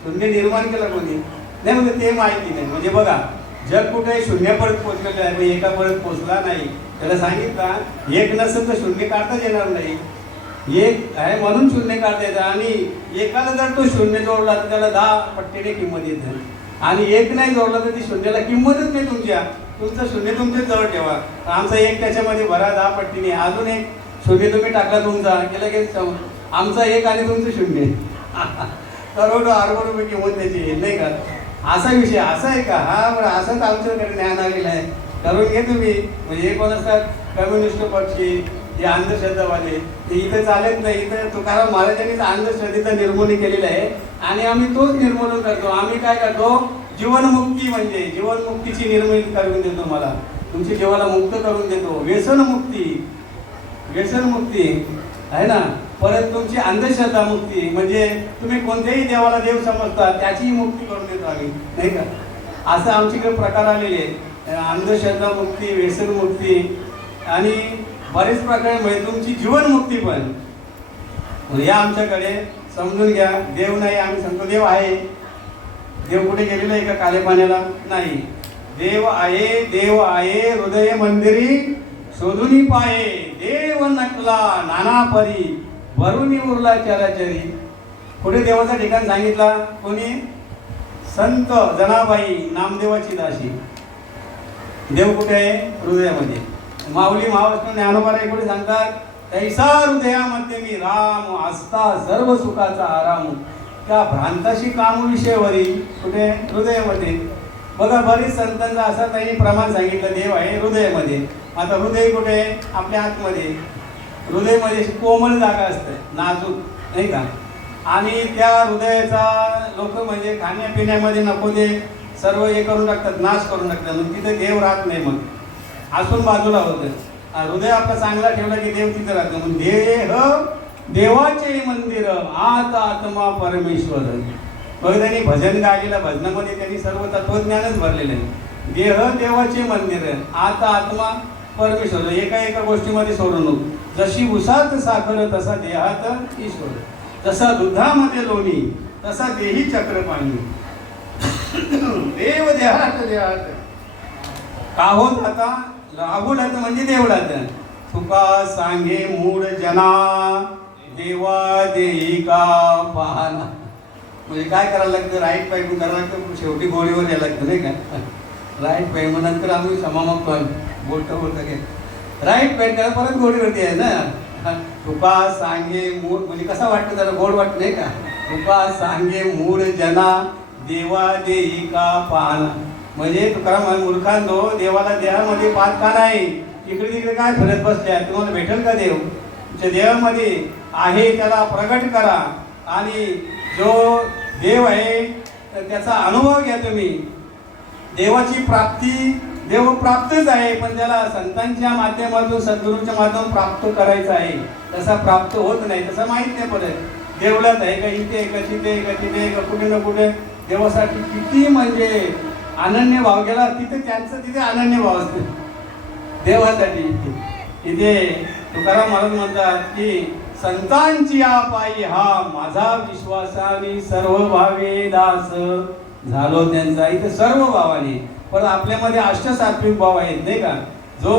शून्य निर्माण केला कोणी नाही म्हणजे ते माहिती नाही. म्हणजे बघा जग कुठे शून्यापर्यंत पोहोचलेलं आहे. म्हणजे एकापर्यंत पोहोचला नाही. त्याला सांगितलं एक नसेल तर शून्य काढताच येणार नाही. एक आहे म्हणून शून्य काढता येतं. आणि एकाला जर तो शून्य जोडला तर त्याला 10 पट्टीने किंमत येते. आणि एक नाही जोडला तर ती शून्याला किंमतच नाही. तुमचं शून्य तुमच्या जवळ ठेवा. आमचा एक त्याच्यामध्ये भरा 10 पट्टीने. अजून एक शून्य तुम्ही टाकला तुमचा केलं की आमचा एक आणि तुमचं शून्य. करोडो अरबो रुपये किंमत त्याची नाही का. असा विषय असा आहे का. हा बरं असंच आमच्याकडे ज्ञान आलेलं आहे. करून घे तुम्ही. म्हणजे हे कोण असतात कम्युनिस्ट पक्षी हे अंधश्रद्धावाले ते इथं चालत नाही. इथं तुकाराम महाराजांनीच अंधश्रद्धेचं निर्मूलन केलेलं आहे आणि आम्ही तोच निर्मूलन करतो. आम्ही काय करतो जीवनमुक्ती म्हणजे जीवनमुक्तीची निर्मिती करून देतो. मला तुमची जीवाला मुक्त करून देतो. व्यसनमुक्ती आहे ना. परत तुमची अंधश्रद्धा मुक्ती म्हणजे तुम्ही कोणत्याही देवाला देव समजता त्याचीही मुक्ती करून देतो आम्ही नाही का. असं आमच्याकडे प्रकार आलेले आहेत. अंधश्रद्धा मुक्ती व्यसनमुक्ती आणि बरेच प्रकारे म्हणजे तुमची जीवनमुक्ती पण. या आमच्याकडे समजून घ्या. देव नाही आम्ही सांगतो देव आहे. देव कुठे गेलेला आहे का काले पाण्याला नाही. देव आहे हृदय मंदिरी शोधुनी पाये. देव नटला नाना परी भरुनी उरला चराचरी. कुठे देवाचा ठिकाण सांगितला कोणी. संत जनाबाई नामदेवाची दासी. देव कुठे आहे? हृदयामध्ये. माऊली महाविष्णू ज्ञानोबाला कुठे सांगतात, तैसा हृदयामध्ये मी राम असता सर्व सुखाचा आराम. त्या भ्रांताशी काम विषयवरी कुठे? हृदयामध्ये. बघा बरीच संतांचा असा त्यांनी प्रमाण सांगितलं, देव आहे हृदयामध्ये. आता हृदय कुठे? आपल्या आतमध्ये. हृदयामध्ये कोमल जागा असते, नाजूक, नाही का? आणि त्या हृदयाचा लोक म्हणजे खाण्यापिण्यामध्ये नको ते सर्व हे करून टाकतात, नाश करून टाकतात. मग तिथे देव राहत नाही, मग असून बाजूला होतं. हृदय आपला चांगला ठेवला की देव तिथे राहतो. मग देवाचे मंदिर आत आत्मा परमेश्वर. मग त्यांनी भजन गायलेलं, भजनामध्ये त्यांनी सर्व तत्वज्ञानच भरलेलं आहे. देह देवाचे मंदिर, आत आत्मा परमेश्वर. एका एका गोष्टीमध्ये सोडून, जशी उसात साखर तसा देहात ईश्वर, जसा दुधामध्ये लोणी तसा देही चक्रपाणी. देव देहात देहात काहोत आता राहुलात म्हणजे देवळात. तुका सांगे मूळ जना देवा देई का पाहना. म्हणजे काय करायला लागतं? राईट पाय करायला लागतं, शेवटी गोळीवर यायला लागतं, नाही का? राईट पाय मग नंतर आम्ही क्षमा मागतो, बोलता बोलता घे राईट पाय करा, परत गोळीवरती आहे ना. तुका सांगे मूळ म्हणजे कसा वाटतं? जरा गोड वाटत नाही का? तुका सांगे मूळ जना देवा देई का पाहना. म्हणजे तुकाराम मूर्खांनो, देवाला देहामध्ये पाच का नाही? इकडे तिकडे काय फिरत बसल्या? तुम्हाला भेटेल का देव? तुमच्या देहामध्ये आहे, त्याला प्रगट करा. आणि जो देव आहे त्याचा अनुभव घ्या तुम्ही. देवाची प्राप्ती देव प्राप्तच आहे, पण त्याला संतांच्या माध्यमातून, सद्गुरूच्या माध्यमातून प्राप्त करायचं आहे. तसा प्राप्त होत नाही, तसं माहीत नाही पडत. देवळात आहे का, इथे आहे का, तिथे आहे का, तिथे आहे का, कुठे ना कुठे देवासाठी किती म्हणजे अनन्य भाव गेला, तिथे त्यांचं तिथे अनन्य भाव असते देवासाठी. इथे तुकाराम महाराज म्हणतात की संतांची पायी हा माझा विश्वासाने सर्व भावे दास झालो त्यांचा. इथे सर्व भावाने, पण आपल्यामध्ये अष्टसात्विक भाव आहेत, नाही का? जो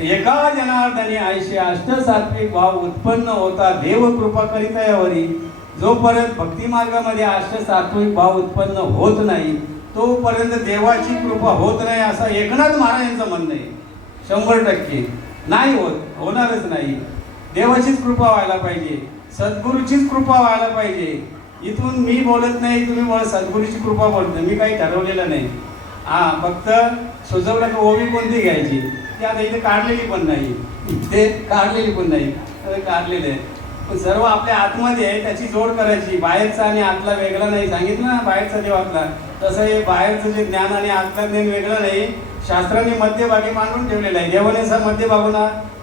एका जनार्दनी आयशे अष्टसात्विक भाव उत्पन्न होता देव कृपा करिता यावरी. जोपर्यंत भक्ती मार्गामध्ये अष्टसात्विक भाव उत्पन्न होत नाही तोपर्यंत देवाची कृपा होत नाही, असं एकनाथ महाराजांचं म्हणणं आहे. 100% नाही होत, होणारच नाही. देवाचीच कृपा व्हायला पाहिजे, सद्गुरूचीच कृपा व्हायला पाहिजे. इथून मी बोलत नाही, तुम्ही बोल, सद्गुरूची कृपा बोलतो. मी काही ठरवलेलं नाही. फक्त सुचवलं की ओवी कोणती घ्यायची, ती आता इथे काढलेली पण नाही, इथे काढलेली पण नाही, काढलेलं आहे. पण सर्व आपल्या आतमध्ये आहे, त्याची जोड करायची. बाहेरचा आणि आतला वेगळा नाही सांगितलं ना, बाहेरचा देव आपला. तसं हे बाहेरचं जे ज्ञान आणि आतलं ज्ञान वेगळं नाही. शास्त्राने मध्यभागी मांडून ठेवलेलं आहे. देवाने असा मध्यभागून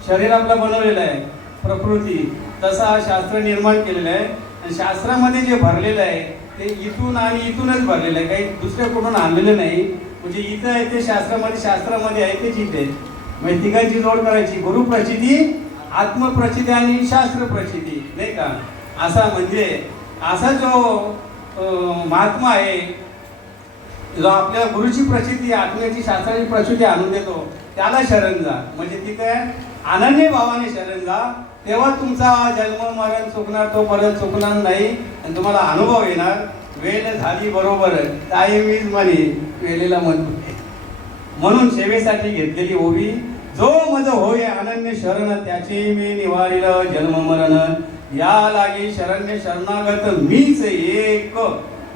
शरीर आपला बनवलेलं आहे, प्रकृती. तसा शास्त्र निर्माण केलेलं आहे. आणि शास्त्रामध्ये जे भरलेलं आहे ते इथून आणि इथूनच भरलेलं आहे, काही दुसऱ्या कुठून आणलेलं नाही. म्हणजे इथं आहे ते शास्त्रामध्ये आहे तेच इथे. म्हणजे तिघांची जोड करायची, गुरु प्रचिती, आत्मप्रचिती आणि शास्त्र प्रचिती, नाही का? असा म्हणजे असा जो महात्मा आहे, जो आपल्याला गुरुची प्रचिती, आत्म्याची, शास्त्राची प्रचिती आणून देतो, त्याला शरण जा. म्हणजे तिथे अनन्य भावाने शरण जा, तेव्हा तुमचा जन्म मरण चुकणार, तो परत चुकणार नाही आणि तुम्हाला अनुभव येणार. वेळ झाली बरोबर, टाईम इज मनी, वेळेला म्हणून सेवेसाठी घेतलेली ओवी. जो मज होय अनन्य शरण त्याचे मी निवारिल जन्म मरण. या लागी शरण्य शरणागत मीच एक.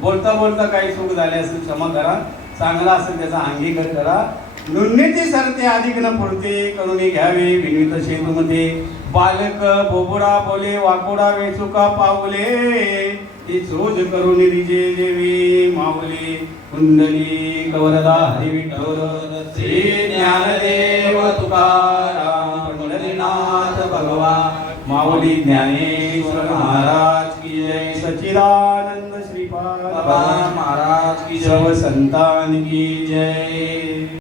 बोलता बोलता काही चूक झाली असेल क्षमा करा, चांगला असेल त्याचा अंगीकार करा. नुन्नीती सरते अधिक न पुरते करून घ्यावे विनित शेतूमध्ये. बालक बोबडा बोले वाकोडा वेचुका पावले. ती चोज करून रिजे देवी माऊली. कुंडली कवरदा हरी विठ्ठल श्री ज्ञानदेव तुकाराम पंढरीनाथ भगवान माऊली ज्ञानेश्वर महाराज की जय. सच्चिदानंद श्रीपाद महाराज की जय. संतान की जय.